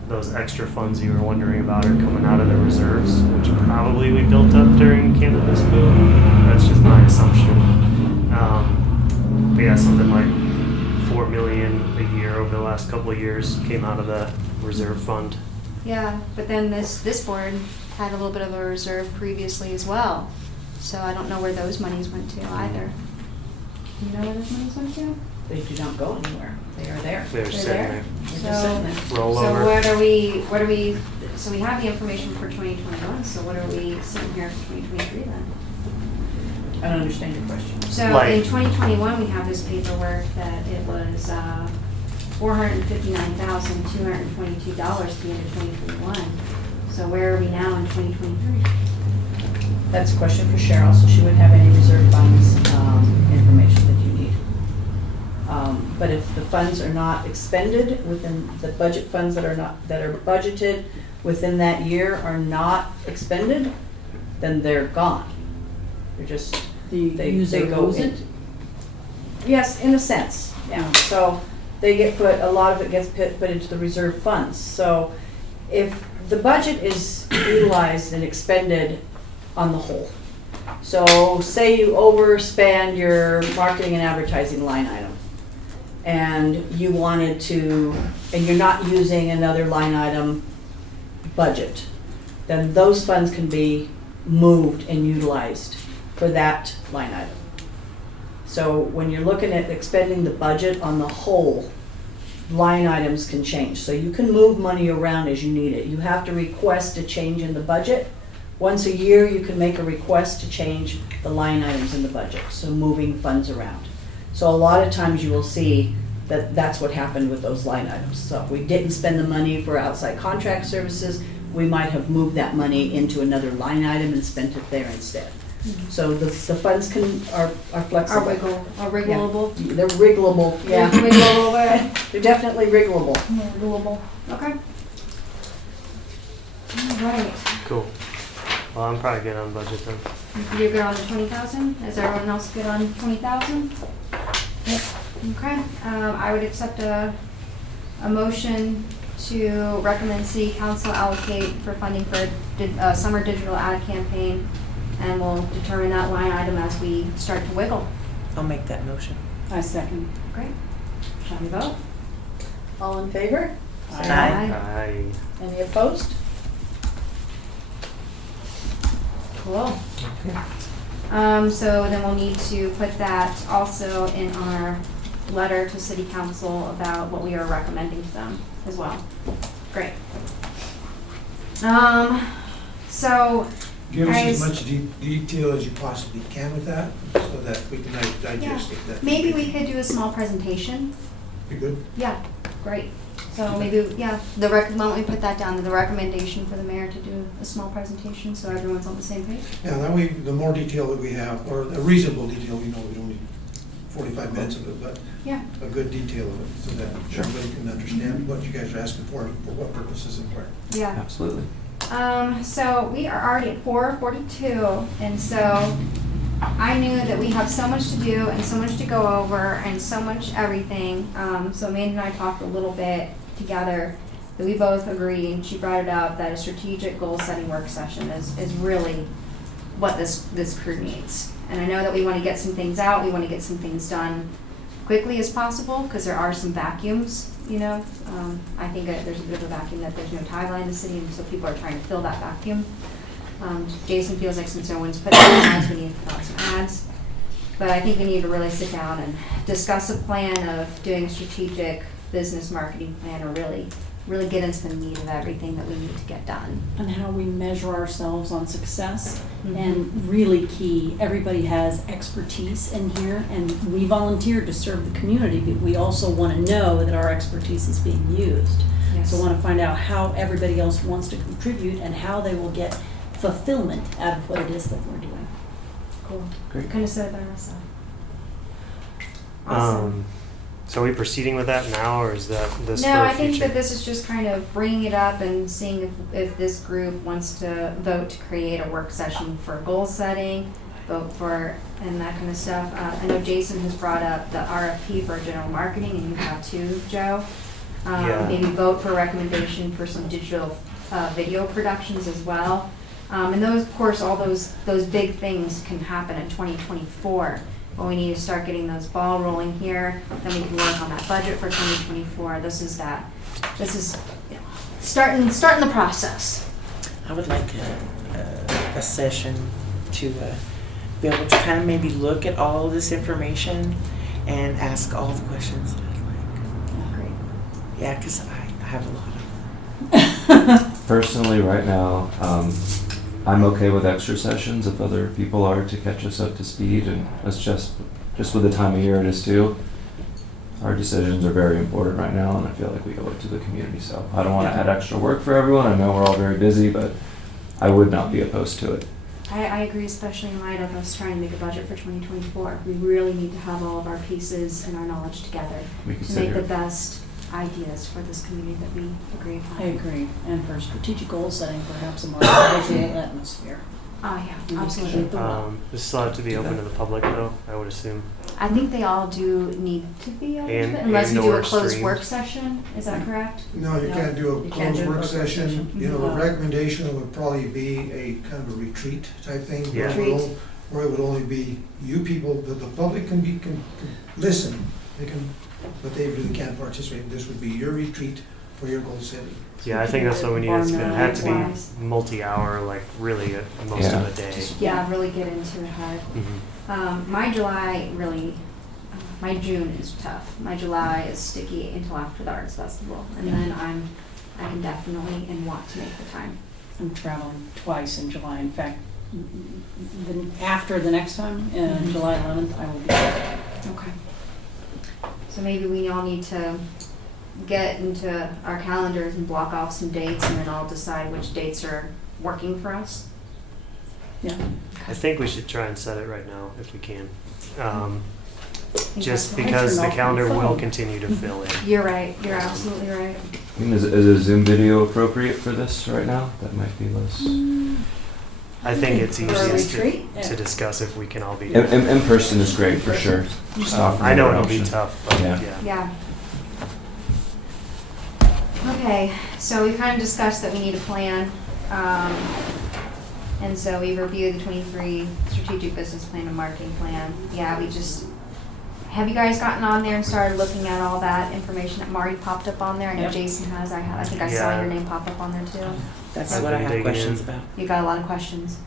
those extra funds you were wondering about are coming out of the reserves, which probably we built up during cannabis boom. That's just my assumption. But yeah, something like $4 million a year over the last couple of years came out of the reserve fund. Yeah, but then this board had a little bit of a reserve previously as well. So I don't know where those monies went to either. You know where those monies went to? They do not go anywhere. They are there. They're sitting there. They're just sitting there. Roll So over. what are we, so we have the information for 2021, so what are we sitting here for 2023 then? I don't understand your question. So Like- in 2021, we have this paperwork that it was $459,222 at the end of 2021. So where are we now in 2023? That's a question for Cheryl, so she would have any reserve funds information that you need. But if the funds are not expended within the budget funds that are budgeted within that year are not expended, then they're gone. They're just, The they user go owes in. it? Yes, in a sense, yeah. So they get put, a lot of it gets put into the reserve funds. So if the budget is utilized and expended on the whole, so say you overspend your marketing and advertising line item, and you wanted to, and you're not using another line item budget, then those funds can be moved and utilized for that line item. So when you're looking at expending the budget on the whole, line items can change. So you can move money around as you need it. You have to request a change in the budget. Once a year, you can make a request to change the line items in the budget, so moving funds around. So a lot of times you will see that that's what happened with those line items. So if we didn't spend the money for outside contract services, we might have moved that money into another line item and spent it there instead. So the funds are flexible. Wigglable? Yeah. They're wriggleable, yeah. Wigglable, They're definitely wriggleable. wigglable, okay. All right, Cool. Well, I'm probably good on budget then. you're good on the 20,000? Is everyone else good on 20,000? Yep. Okay, I would accept a motion to recommend city council allocate for funding for a summer digital ad campaign, and we'll determine that line item as we start to wiggle. I'll make that motion. I second. Great. Shall we vote? All in favor? Aye. I Any opposed? Cool. So then we'll need to put that also in our letter to city council about what we are recommending to them as well. Great. So Give us as Guys- much detail as you possibly can with that, so that we can digest it. That- maybe we could do a small presentation. You good? Yeah, great. So maybe, yeah, why don't we put that down, the recommendation for the mayor to do a small presentation so everyone's on the same page? Yeah, that way, the more detail that we have, or a reasonable detail, we don't need 45 minutes of it, but Yeah. a good detail of it, so that Sure. everybody can understand what you guys are asking for what purposes and where. Yeah. Absolutely. So we are already at 4:42, and so I knew that we have so much to do and so much to go over and so much everything. So Amanda and I talked a little bit together that we both agreed, and she brought it up, that a strategic goal setting work session is really what this crew needs. And I know that we want to get some things out, we want to get some things done quickly as possible, because there are some vacuums, you know. I think that there's a bit of a vacuum, that there's no tagline in the city, and so people are trying to fill that vacuum. Jason feels like since no one's put out ads, we need to put out some ads. But I think we need to really sit down and discuss a plan of doing a strategic business marketing plan, or really get into the meat of everything that we need to get done. And how we measure ourselves on success. Mhm. And really key, everybody has expertise in here, and we volunteered to serve the community, but we also want to know that our expertise is being used. Yes. So I want to find out how everybody else wants to contribute and how they will get fulfillment out of what it is that we're doing. Cool. Great. Couldn't have said it better myself. Awesome. So are we proceeding with that now, or is that this for No, I a think future? that this is just kind of bringing it up and seeing if this group wants to vote to create a work session for goal setting, vote for, and that kind of stuff. I know Jason has brought up the RFP for general marketing, and you have too, Joe. Yeah. Maybe vote for a recommendation for some digital video productions as well. And those, of course, all those big things can happen in 2024. But we need to start getting those ball rolling here, then we can work on that budget for 2024. This is you know, starting the process. I would like a session to be able to kind of maybe look at all of this information and ask all the questions that I'd like. Great. Yeah, because I have a lot of them. Personally, right now, I'm okay with extra sessions if other people are, to catch us up to speed, and that's just with the time of year it is too. our decisions are very important right now, and I feel like we owe it to the community. So I don't want to add extra work for everyone. I know we're all very busy, but I would not be opposed to it. I agree, especially in light of us trying to make a budget for 2024. We really need to have all of our pieces and our knowledge together We can to sit make the here. best ideas for this community that we agree upon. I agree, and for strategic goal setting, perhaps a more visual atmosphere. Oh, We yeah, need to absolutely. keep the well. This still have to be open to the public though, I would assume. I think they all do need to be open, And- to it, unless we do a and/or closed streamed. work session, is that correct? No, you No, can't do you a can't closed do a work closed work session. session. You know, the No. recommendation would probably be a kind of a retreat type thing. Yeah. Retreat. Where it would only be you people, the public can listen, they can, but they really can't participate. This would be your retreat for your goal setting. Yeah, I think that's what we need. It's gonna have to Wise. be multi-hour, like really most of the day. Yeah, really get into it hard. Mhm. My July really, my June is tough. My July is sticky until after the Arts Festival, and then I can definitely and want to make the time. I'm traveling twice in July. In fact, after the next time, July 11th, I will be there. Okay. So maybe we all need to get into our calendars and block off some dates, and then all decide which dates are working for us. Yeah. I think we should try and set it right now if we can. Think Just that's- because the Turn off my calendar will phone. continue to fill in. You're right, you're absolutely right. I mean, is a Zoom video appropriate for this right now? That might be less. I think it's For a easiest retreat? to Yeah. discuss if we can all be. In person is great for sure. Just offer I know another it'll be option. tough, but Yeah. yeah. Yeah. Okay, so we kind of discussed that we need a plan. And so we reviewed the 23 strategic business plan and marketing plan. Yeah, have you guys gotten on there and started looking at all that information that Marty popped up on there? I know Yep. Jason has, I think I saw Yeah. your name pop up on there too. That's I've what I been have digging questions in. about. You got a lot of questions.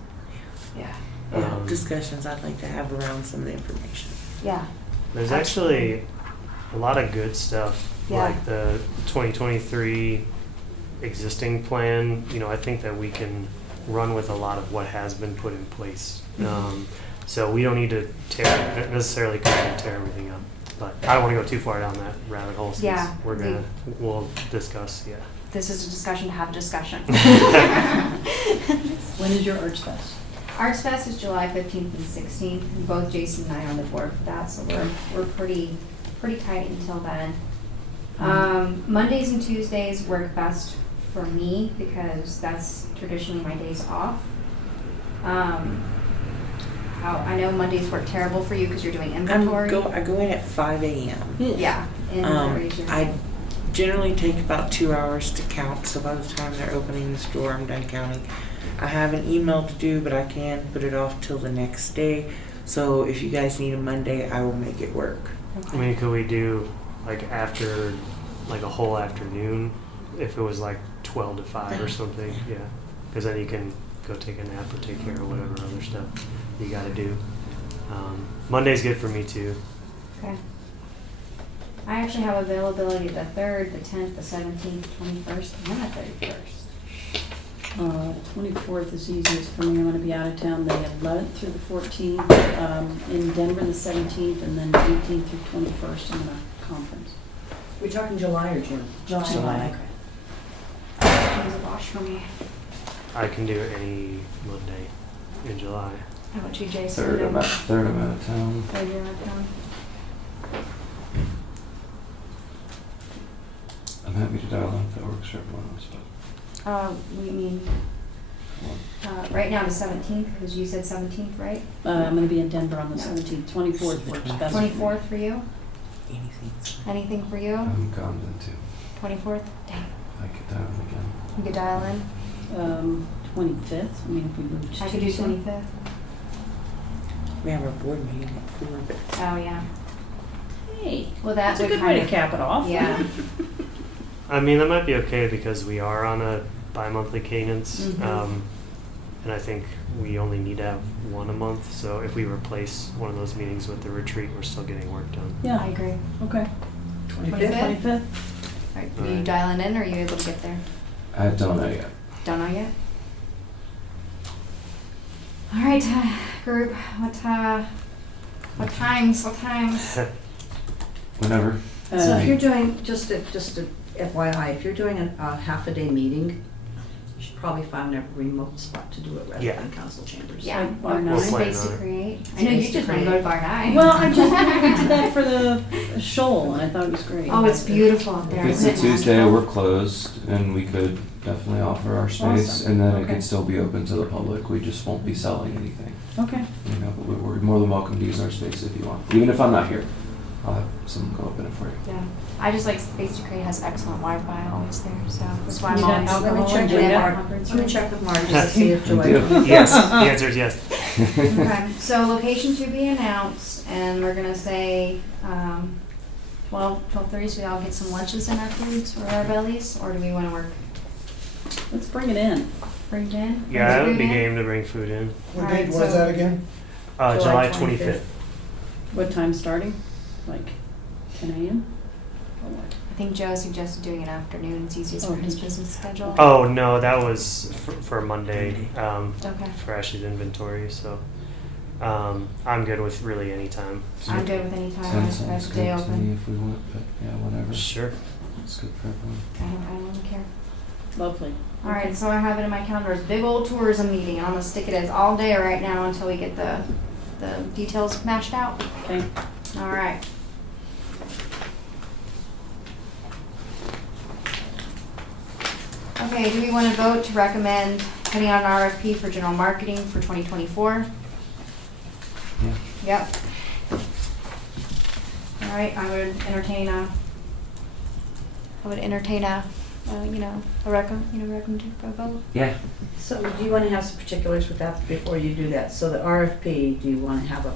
Yeah. Um, Discussions I'd like to have around some of the information. Yeah. There's actually a lot of good stuff, Yeah. like the 2023 existing plan. I think that we can run with a lot of what has been put in place. So we don't need to necessarily tear everything up. But I don't want to go too far down that rabbit hole since Yeah, we'll discuss, yeah. This is a discussion to have a discussion. When is your Arts Fest? Arts Fest is July 15th and 16th, and both Jason and I are on the board for that, so we're pretty tight until then. Mondays and Tuesdays work best for me because that's traditionally my days off. I know Mondays work terrible for you because you're doing inventory. I go in at 5 a.m. Yeah, inventory is your I generally take about 2 hours to count, so by the time they're opening the store, I'm done counting. I have an email to do, but I can put it off till the next day. So if you guys need a Monday, I will make it work. I mean, could we do like after, like a whole afternoon, if it was like 12 to 5 or something? Yeah, because then you can go take a nap or take care of whatever other stuff you got to do. Monday's good for me too. Okay. I actually have availability the 3rd, the 10th, the 17th, 21st, and the 31st. 24th is easiest for me. I'm going to be out of town the 11th through the 14th, in Denver the 17th, and then 18th through 21st in a conference. We talking July or June? July. It was a wash for me. I can do any Monday in July. How about you, Jason? Third, I'm out of town. Third, you're out of town. I'm happy to dial in if that works for everyone else. But We mean, right now the 17th, because you said 17th, right? I'm going to be in Denver on the 17th. 24th works best. 24th for you? Anything. Anything for you? I'm gone then too. 24th? Dang, I could dial in again. you could dial in. 25th. I mean, if we move to I could do Tuesday. 25th. We have our board meeting at 4, but Oh, yeah. Hey, Well, that that's a would good kind way to of, cap it off. yeah. I mean, that might be okay because we are on a bi-monthly cadence. Mhm. And I think we only need to have one a month. So if we replace one of those meetings with the retreat, we're still getting work done. I Yeah, agree. okay. 25th? 25th. Are you Alright. dialing in, or are you able to get there? I don't know yet. Don't know yet? All right, group, what times? Whenever. So if you're doing, just a FYI, if you're doing a half a day meeting, you should probably find a remote spot to do it rather Yeah. than council chambers. Yeah, Like bar or nine? space We'll to plan on create. I know you Space to just want to go create. to bar 9. Well, we did that for the shoal, and I thought it was great. Oh, it's beautiful up If there, it's isn't a it? Tuesday, magical? we're closed, and we could definitely offer our space, Awesome. and then it Okay. could still be open to the public. We just won't be selling anything. Okay. You know, but we're more than welcome to use our space if you want. Even if I'm not here, I'll have someone go open it for you. Yeah, I just like Space to Create has excellent Wi-Fi always there, so that's why I'm You got always. alcohol Let me check and with data Mark. conference Let me room? check with Mark to see if We Joy. do. Yes, the answer is yes. Okay, so location to be announced, and we're gonna say, 12:30, so we all get some lunches in our foods or our bellies, or do we wanna work, Let's bring it in. bring it in? Yeah, I would Bring be food in? game to bring food in. What Alright, date was so- that again? July July 25th. What time starting? Like 10 a.m.? Or what? I think Joe suggested doing it afternoon, it's easiest for Oh, his did you? business schedule. Oh, no, that was for Monday, Okay, for Ashley's inventory, so, I'm good with really any time. I'm good with any time, I 10 have sounds the good day to me open. if we want, but yeah, whatever. Sure. It's good for everyone. I don't really care. Lovely. Alright, so I have it in my calendar as big old tourism meeting, and I'm gonna stick it as all day right now until we get the details mashed out. Okay. Alright. Okay, do we want to vote to recommend putting out an RFP for general marketing for 2024? Yeah. Yep. Alright, I would entertain a recommend a vote. Yeah. So do you want to have some particulars with that before you do that? So the RFP, do you want to have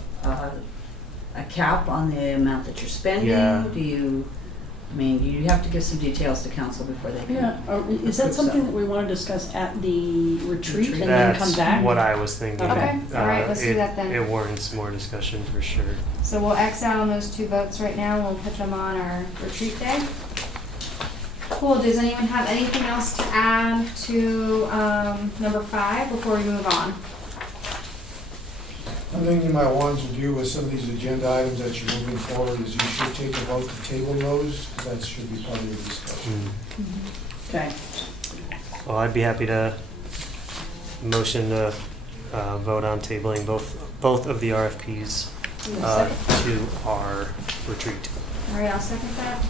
a cap on the amount that you're spending? Yeah. Do you, I mean, you have to give some details to council before they can. Yeah, is that something that we want to discuss at the retreat and then That's come back? what I was thinking. Okay. Alright, let's do that then. It warrants more discussion for sure. So we'll X out on those two votes right now, and we'll put them on our retreat day. Cool, does anyone have anything else to add to, number 5 before we move on? One thing you might want to do with some of these agenda items that you're moving forward is you should take a vote to table those, because that should be part of the discussion. Okay. Well, I'd be happy to motion to vote on tabling both of the RFPs to our retreat. Alright, I'll second that.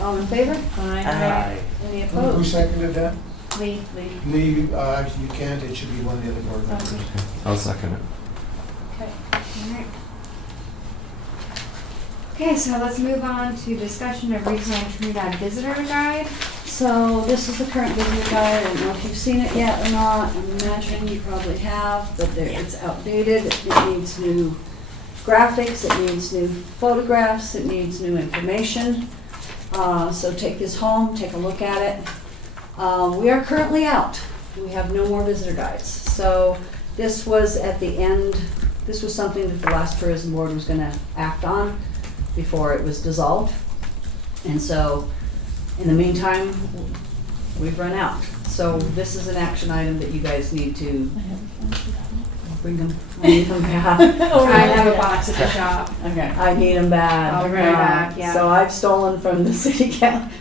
All in favor? Aye. Any Who opposed? seconded that? Lee. Lee, actually, you can't, it should be one of the other board members. Okay. I'll second it. Alright. Okay, so let's move on to discussion of redesigned Trinidad visitor guide. So this is the current visitor guide. I don't know if you've seen it yet or not. I'm imagining you probably have, but it's outdated. It needs new graphics, it needs new photographs, it needs new information. So take this home, take a look at it. We are currently out. We have no more visitor guides. So this was at the end, this was something that the last tourism board was gonna act on before it was dissolved. And so, in the meantime, we've run out. So this is an action item that you guys need to bring them, I need them back. I have a box at the shop. Okay, I need them back. I'll bring 'em back, yeah. So I've stolen from the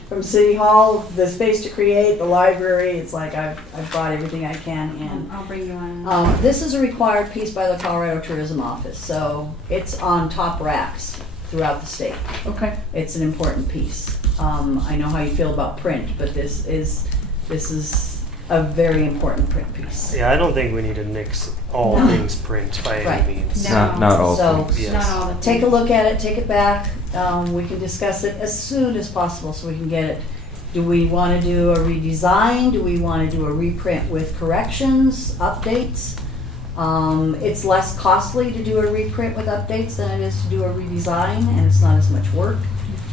from City Hall, the space to create, the library. It's like I've brought everything I can in. I'll bring you one. This is a required piece by the Colorado Tourism Office, so it's on top racks throughout the state. Okay. It's an important piece. I know how you feel about print, but this is a very important print piece. Yeah, I don't think we need to nix all No. things print by Right. any means. No. Not all So- things. Yes. Not all the. Take a look at it, take it back. We can discuss it as soon as possible so we can get it. Do we want to do a redesign? Do we want to do a reprint with corrections, updates? It's less costly to do a reprint with updates than it is to do a redesign, and it's not as much work.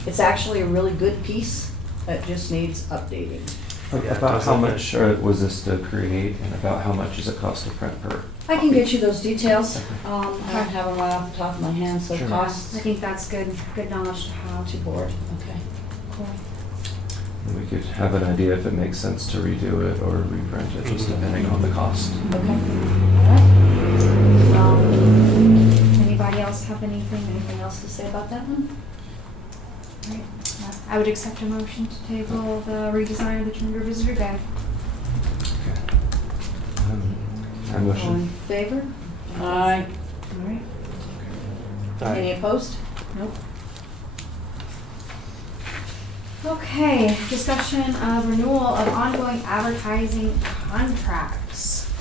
It's actually a really good piece that just needs updating. Yeah, About it how doesn't- much was this to create, and about how much does it cost to print per? I can get you those details. I don't have them right off the top of my head, so it Sure. costs I think that's good knowledge to have. to board. Okay. Cool. We could have an idea if it makes sense to redo it or reprint it, just depending on the cost. Okay. All right. Anybody else have anything else to say about that one? Alright, I would accept a motion to table the redesign of the Trinidad Visitor Guide. I All motion. in favor? Aye. All right. Aye. Any opposed? Nope. Okay, discussion of renewal of ongoing advertising contracts.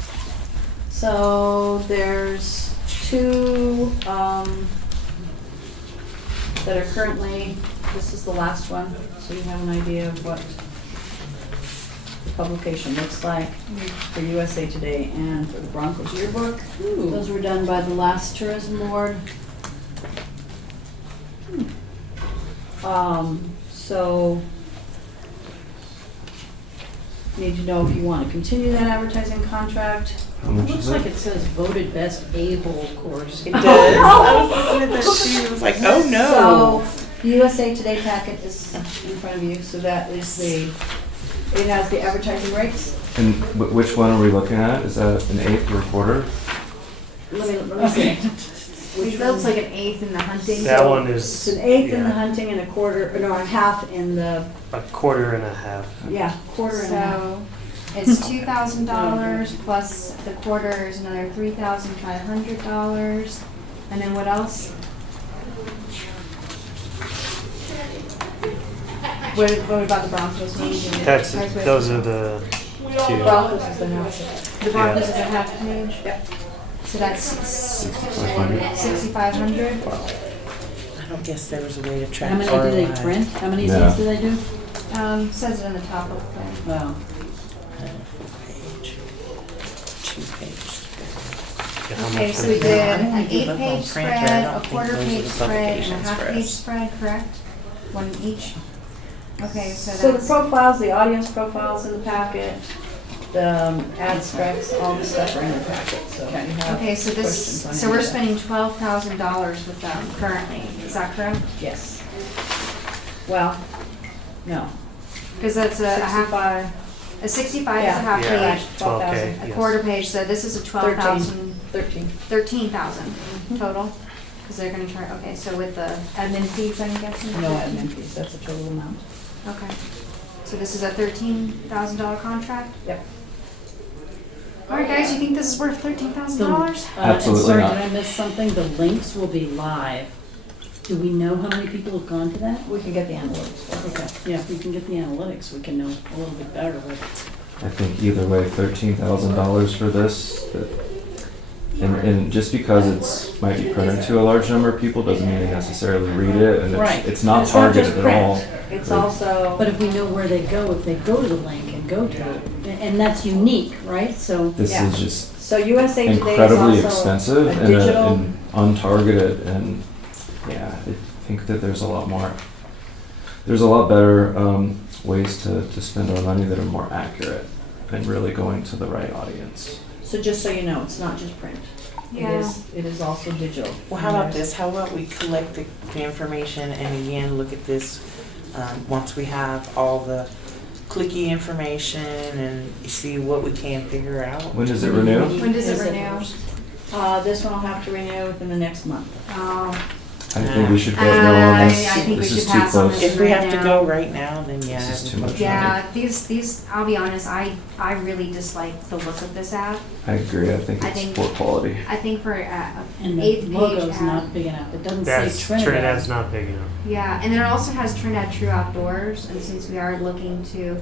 So there's two, that are currently, this is the last one, so you have an idea of what the publication looks like for USA Today and for the Broncos Yearbook. Those were done by the last tourism board. So need to know if you want to continue that advertising contract. How much Looks is like it? it says voted best able course. It does. I was looking at that too. I was like, oh no. So, the USA Today packet is in front of you, so that is it has the advertising rates. And which one are we looking at? Is that an eighth or a quarter? Let me see. It looks like an eighth in the hunting. That one It's is an eighth in the yeah, hunting and a quarter, or no, a half in the, a quarter and a half. yeah, quarter and a half. So it's $2,000 plus the quarter is another $3,500. And then what else? What about the Broncos page? That's those are the two. Broncos is the half. The Broncos is a half page? Yep. So that's 6,500. 6,500. I don't guess there was a way to track How many do they ROI. print? How many Yeah. zines do they do? Says it on the top of the thing. Well, Page. 2 pages. Yeah, how Okay, much so is we it? did I don't an give up on 8-page print, but I spread, don't a think quarter those are page the spread, and a publications half for page us. spread, correct? One each? Okay, so so the that's, profiles, the audience profiles in the packet, the ad specs, all the stuff are in the packet, so if you have okay, so this, questions on so any we're of that. spending $12,000 with them currently, is that correct? Yes. Well, no. Because that's a half, 65, a 65 is a Yeah. half Yeah, page, 12K. a yes. quarter page, so this is a 12,000, 13. 13,000 total? Because they're gonna try, okay, so with the admin fees, I'm guessing? No admin fees, that's the total amount. Okay, so this is a $13,000 contract? Yep. All right, guys, you think this is worth $13,000? Absolutely And sorry, not. did I miss something? The links will be live. Do we know how many people have gone to that? We can get the analytics. Okay, yeah, if we can get the analytics, we can know a little bit better what. I think either way, $13,000 for this. And just because it's might be printed to a large number of people doesn't mean they necessarily read it, and Right. it's not It's not just targeted at all. print. It's Right. also, But if we know where they go, if they go to the link and go to it, and that's unique, right? So, This Yeah. is just so USA Today is incredibly also expensive a and, digital. and untargeted, and yeah, I think that there's a lot more. There's a lot better ways to spend our money that are more accurate and really going to the right audience. So just so you know, it's not just print. Yeah. It is also digital. Well, how about this? How about we collect the information and again, look at this, once we have all the clicky information and see what we can figure out. When does it renew? When does it Is renew? This one will have to renew within the next month. Oh, I think we should vote no on this. I think we This is should too pass on close. this. If we Right have to now. go right now, then yeah. This is I too would much. vote yeah, these, I'll be honest, I really dislike the look of this ad. I agree. I think I it's think- poor quality. I think for an and the 8th page logo's ad. not big enough. It doesn't say That's Trinidad. Trinidad's not big enough. Yeah, and then it also has Trinidad True Outdoors, and since we are looking to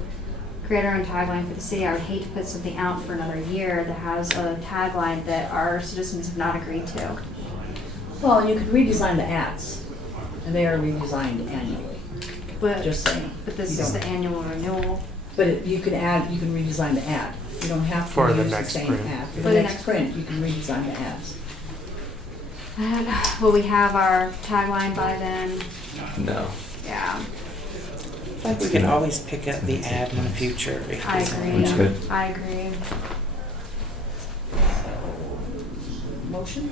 create our own tagline for the city, I would hate to put something out for another year that has a tagline that our citizens have not agreed to. Well, you could redesign the ads, and they are redesigned annually, But, just saying. but this You is don't- the annual renewal. But you can redesign the ad. You don't have For to the use the next same print. ad. For For the the next next print, you can redesign the ads. And will we have our tagline by then? No. Yeah, Like we can always pick up the ad in the future if I we agree. want. That's good. I agree. Motion?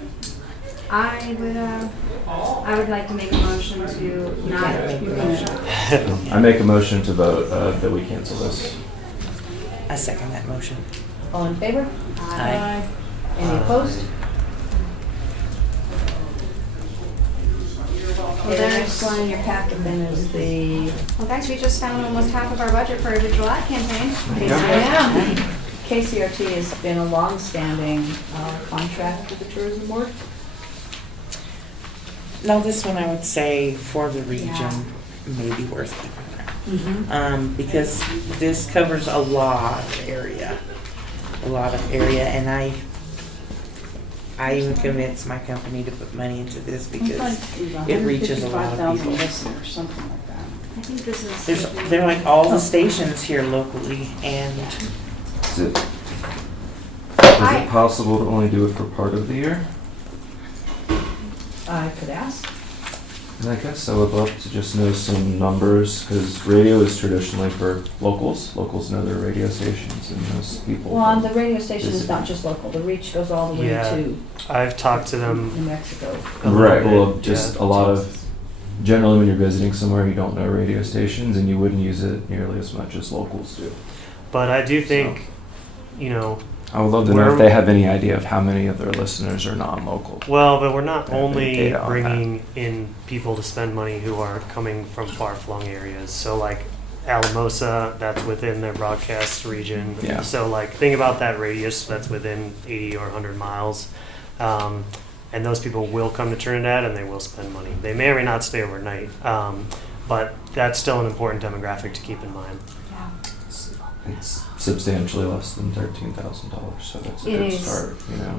I would like to make a motion to not. can't make a motion. I make a motion to vote that we cancel this. I second that motion. All in favor? Aye. Any opposed? Well, Okay, the there's- next one in your packet then is the Well, guys, we just found almost half of our budget for a digital ad campaign. Yeah. KCRT has been a long-standing contract with the tourism board. Now, this one I would say for the region, may be worth keeping around. Because this covers a lot of area, and I even convinced my company to put money into this because it reaches a lot of people. Listeners, something like that. I think this is. They're like all the stations here locally, and Is it possible to only do it for part of the year? I could ask. And I guess I would love to just know some numbers, because radio is traditionally for locals. Locals know their radio stations, and those people. Well, the radio station is not just local. The reach goes all the way Yeah. to I've talked to them New Mexico. a little Right, bit, well, just yeah. a lot of, generally when you're visiting somewhere, you don't know radio stations, and you wouldn't use it nearly as much as locals do. But I do think, you know, I would love to know if they have any idea of how many of their listeners are non-local. well, but we're not Yeah, big only data on bringing in people to spend money who are coming from far-flung areas. So like Alamosa, that's within their broadcast region. Yeah. So like think about that radius that's within 80 or 100 miles. And those people will come to Trinidad and they will spend money. They may or may not stay overnight. But that's still an important demographic to keep in mind. It's substantially less than $13,000, so that's a It good is. start, you know.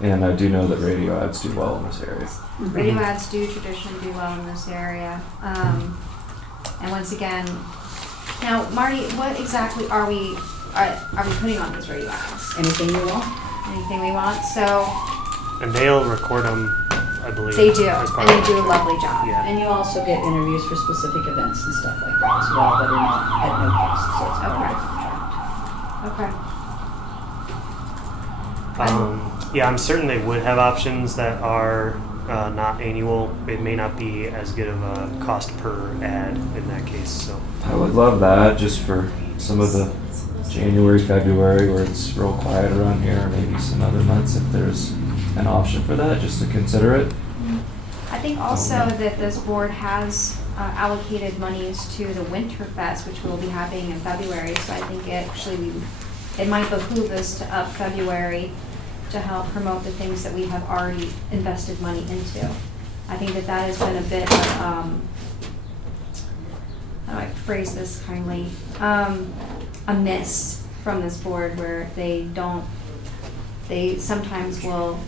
And I do know that radio ads do well in this area. Radio ads do traditionally do well in this area. And once again, now Marty, what exactly are we putting on these radio ads? Anything you want? Anything we want? So And they'll record them, I believe. they do, as part and of they the do a lovely job. Yeah. And you also get interviews for specific events and stuff like that as well that are not at no cost, so it's part of the contract. Okay. Yeah, I'm certain they would have options that are not annual. It may not be as good of a cost per ad in that case. So I would love that just for some of the January, February where it's real quiet around here, or maybe some other months if there's an option for that, just to consider it. I think also that this board has allocated monies to the Winter Fest, which we'll be having in February. So I think it might behoove us to up February to help promote the things that we have already invested money into. I think that has been a bit of, how do I phrase this kindly, a miss from this board where they sometimes will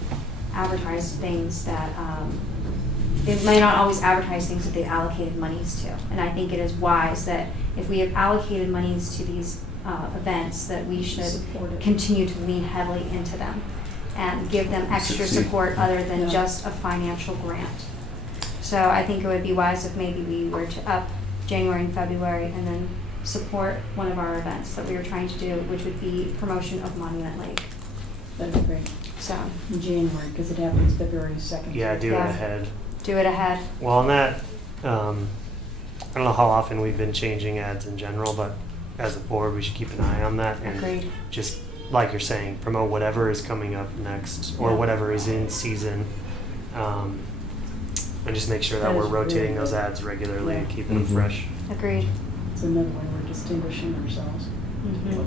advertise things that, they may not always advertise things that they allocated monies to. And I think it is wise that if we have allocated monies to these events, that we should continue to lean heavily into them and give them extra Succeed. support other than just a financial grant. So I think it would be wise if maybe we were to up January and February and then support one of our events that we were trying to do, which would be promotion of Monument Lake. That'd be great. So In January, because it happens February 2nd. yeah, do Yeah. it ahead. do it ahead. Well, on that, I don't know how often we've been changing ads in general, but as a board, we should keep an eye on that and Agreed. just like you're saying, promote whatever is coming up next or Yeah. whatever is in season. And just make sure that That we're is really rotating those good. ads regularly and Yeah. keeping them Mhm. fresh. Agreed. It's another way we're distinguishing ourselves. Mhm.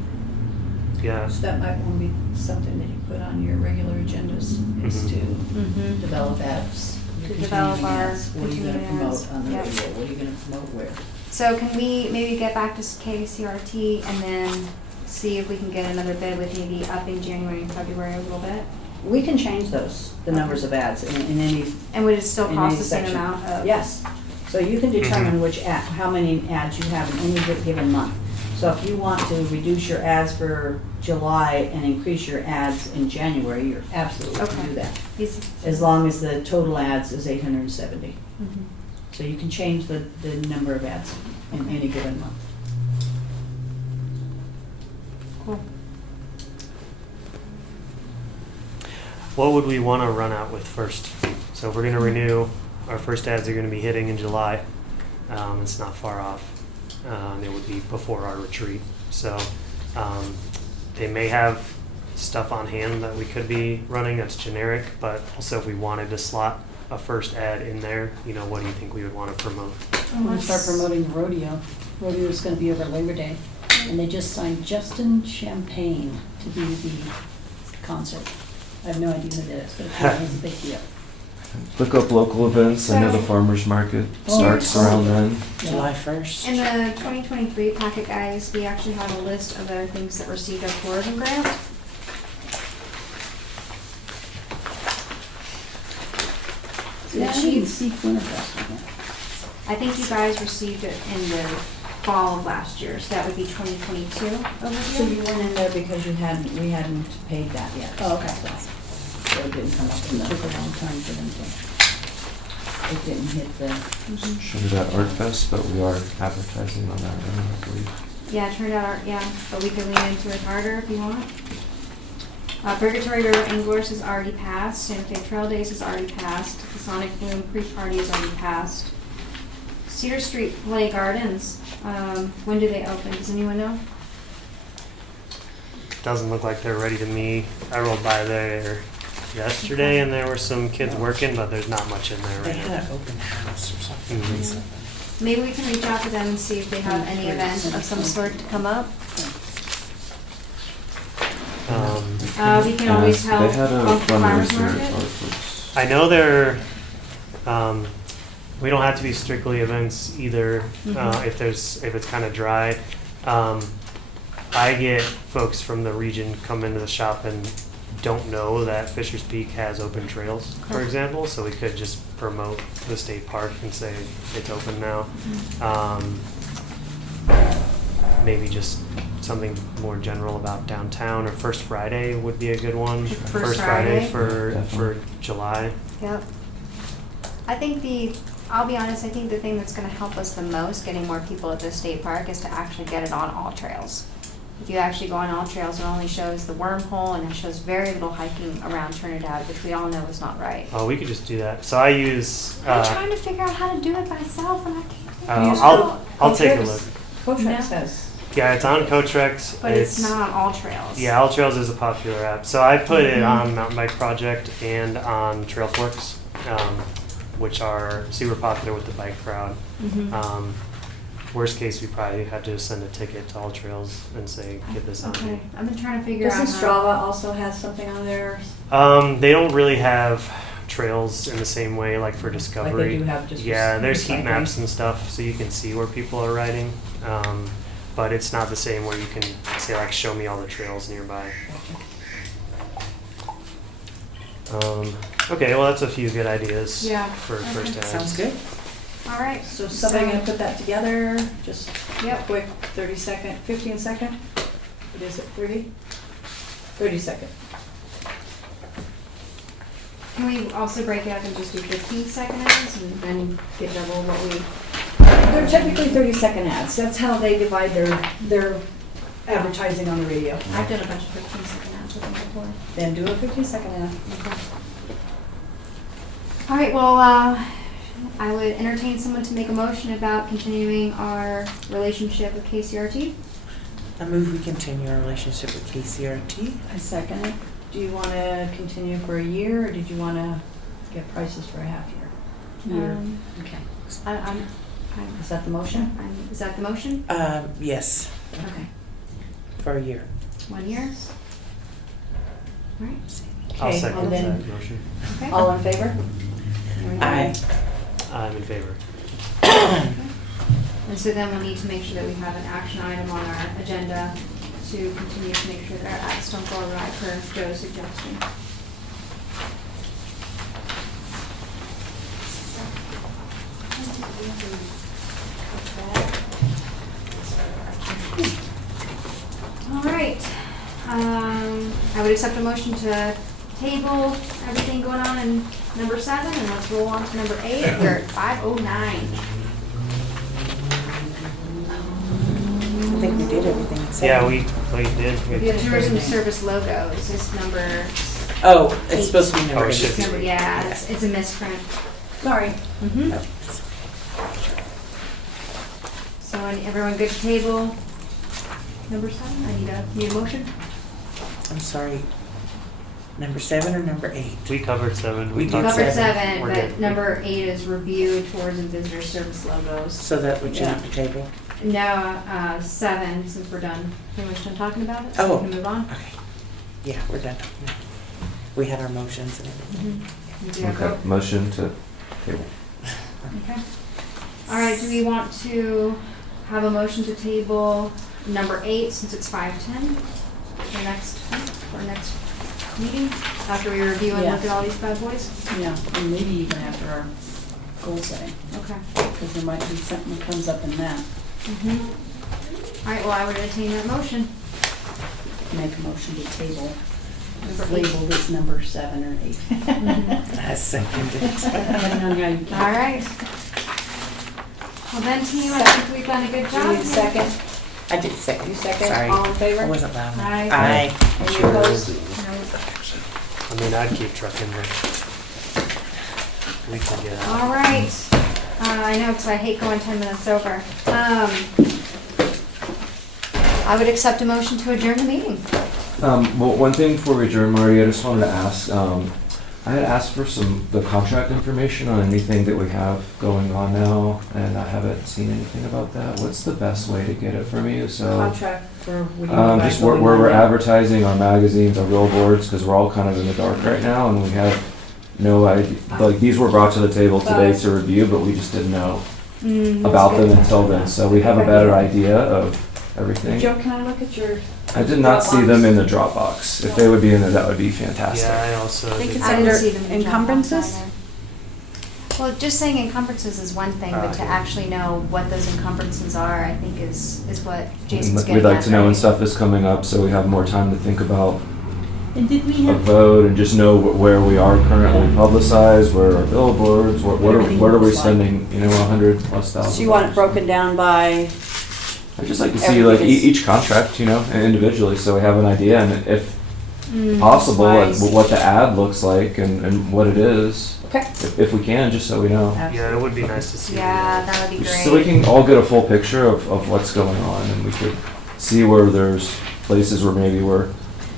Yeah. So that might want to be something that you put on your regular agendas, is Mhm. to Mhm. develop ads. To your develop continuing our ads. What are you going to continuing promote ads. on the Yep. radio? What are you going to promote where? So can we maybe get back to KCRT and then see if we can get another bid with maybe upping January and February a little bit? We can change those, the numbers of ads in any. And would it still in cost any the same section. amount of? Yes. So you can determine which ad, how many ads you have in any given month. So if you want to reduce your ads for July and increase your ads in January, you're absolutely Okay. can do that. These- As long as the total ads is 870. Mhm. So you can change the number of ads in any given month. Cool. What would we want to run out with first? So if we're going to renew, our first ads are going to be hitting in July. It's not far off. It would be before our retreat. So they may have stuff on hand that we could be running that's generic, but also if we wanted to slot a first ad in there, what do you think we would want to promote? I'm gonna start promoting the rodeo. Rodeo's gonna be over Labor Day, and they just signed Justin Champagne to do the concert. I have no idea who that is, but apparently it's a big deal. Look up local events. I know the farmer's market starts around then. July 1st. In the 2023 packet, guys, we actually have a list of other things that received a tourism grant. Yeah, I The didn't chief, see Winterfest again. I think you guys received it in the fall of last year, so that would be 2022 over So here. you went in there because we hadn't paid that yet. Oh, okay. So it didn't come up in It took a the, long time for them it didn't hit the, Trinidad Art Fest, but we are advertising on that one, I believe. Yeah, Trinidad, yeah, but we can lean into it harder if you want. Purgatory River Anglers is already passed, Santa Fe Trail Days is already passed, the Sonic Boom Pre-Party is already passed. Cedar Street Play Gardens, when do they open, does anyone know? Doesn't look like they're ready to me. I rolled by there yesterday and there were some kids working, but there's not much in there They right had now. an open house or something Mhm. recently. Maybe we can reach out to them and see if they have any event of some sort to come up. We can always They help had a on farmers fundraiser market. at Art Fest. I know they're, we don't have to be strictly events either, Mhm. if it's kind of dry. I get folks from the region come into the shop and don't know that Fisher's Peak has open trails, for Okay. example, so we could just promote the state park and say it's open now. Maybe just something more general about downtown, or First Friday would be a good one. First Friday? for Definitely. July. Yep. I'll be honest, I think the thing that's gonna help us the most, getting more people at the state park, is to actually get it on all trails. If you actually go on all trails, it only shows the wormhole and it shows very little hiking around Trinidad, which we all know is not right. Oh, we could just do that. So I use, I'm trying to figure out how to do it myself and I can't. Use I'll take a look. Coach No. says, Yeah, it's on Coatrex. But it's not on all trails. Yeah, All Trails is a popular app. So I put it Mhm. on Mountain Bike Project and on Trailforks, which are super popular with the bike crowd. Mhm. Worst case, we probably have to send a ticket to All Trails and say, get this on. Okay, I've been trying to figure out doesn't how. Strava also has something on there? They don't really have trails in the same way, like for Like Discovery. they do have just. Yeah, there's heat cycling? maps and stuff, so you can see where people are riding. But it's not the same where you can say, like, show me all the trails nearby. Okay, well, that's a few good ideas Yeah, for okay. first ads. Sounds good. All right. So somebody gonna put that together, just Yep. quick 30-second, 15-second? What is it, 30? 30-second. Can we also break it up and just do 15-second ads and then get double what we? They're typically 30-second ads, that's how they divide their advertising on the radio. I've done a bunch of 15-second ads with them before. Then do a 15-second ad. All right, well, I would entertain someone to make a motion about continuing our relationship with KCRT. I move we continue our relationship with KCRT. I second it. Do you wanna continue for a year, or did you wanna get prices for a half year? Okay. I'm, Is that the motion? is that the motion? Yes, Okay, for a year. 1 year? All right, I'll Okay, second and then- that motion. okay. All in favor? Aye. I'm in favor. And so then we'll need to make sure that we have an action item on our agenda to continue to make sure that our ads don't go awry per Joe's suggestion. All right, I would accept a motion to table everything going on in number 7, and let's roll on to number 8. We're at 5:09. I think we did everything except. Yeah, we did. The tourism service logos is number, Oh, it's supposed to be number Oh, it 8. should it's number, yeah, it's a misprint. Sorry. Mm-hmm. Oh. So everyone good to table number 7? I need a motion. I'm sorry. Number 7 or number 8? We covered 7. We talked did Covered seven. seven, We're but good. number 8 is review tours and visitor service logos. So that would change the table? No, 7, since we're done, pretty much done talking about it, so Oh. we can move on. Okay. Yeah, we're done. We had our motions and everything. We do have Okay, vote. motion to table. Okay. All right, do we want to have a motion to table number 8, since it's 5:10, for next meeting, after we review and look at all these bad boys? Yeah, and maybe even after our goal setting, Okay. because there might be something that comes up in that. All right, well, I would entertain that motion. Make a motion to table, Number 8. labeled as number 7 or 8. I second it. Depending on how you count. All right. Well then, team, I think we've done a good job. Need a second? I did second. You second? Sorry. All in I favor? wasn't loud enough. Aye. Aye. Any Sure. opposed? I mean, I'd keep trucking, but we can get out. All right. I know, because I hate going 10 minutes over. I would accept a motion to adjourn the meeting. Well, one thing before we adjourn, Marty, I just wanted to ask, I had asked for the contract information on anything that we have going on now, and I haven't seen anything about that. What's the best way to get it from you? So, Contract for, what do you mean by just where going we're on now? advertising our magazines, our billboards, because we're all kind of in the dark right now, and we have no idea, like, these were brought to the table today to review, but we just didn't know about them until then, so we have a better idea of everything. Joe, can I look at your? I did not see them in the Dropbox. If they would be in there, that would be fantastic. Yeah, I also. think did- it's I didn't under see them in the Dropbox encumbrances? either. Well, just saying encumbrances is one thing, but to yeah. actually know what those encumbrances are, I think is what Jason's getting We'd like at, to know when right? stuff is coming up, so we have more time to think about And did we a have, vote and just know where we are currently publicized, where are our billboards, what are Everything we looks like. spending, you know, $100,000+. So you want it broken down by, I'd just like to see like Everything is- each contract, you know, individually, so we have an idea, and if Mm, possible, wise. what the ad looks like and what it is, okay. if we can, just so we know. Yeah, it would be nice to see. Yeah, that would be great. So we can all get a full picture of what's going on, and we could see where there's places where maybe we're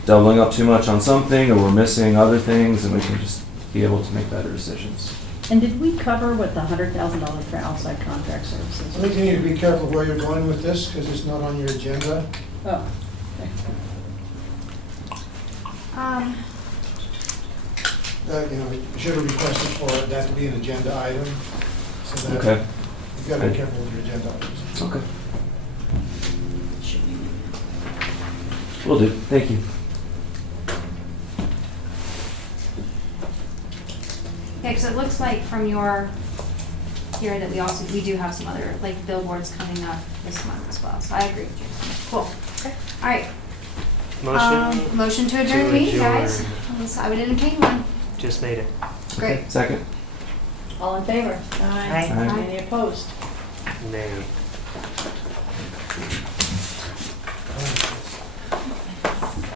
doubling up too much on something, or we're missing other things, and we can just be able to make better decisions. and did we cover what the $100,000 for outside contract I services? think you need to be careful where you're going with this, because it's not on your agenda. Oh, okay. You know, you should have requested for that to be an agenda item, so that Okay, you've got to be careful with your agenda items. okay. Will do, thank you. Yeah, because it looks like from your, here that we do have some other, like, billboards coming up this month as well, so I agree with you. Cool. All right. Motion, Motion to adjourn the meeting, guys. I would entertain one. just made it. Great. Second. All in favor? Aye. Aye. Any opposed? Nay.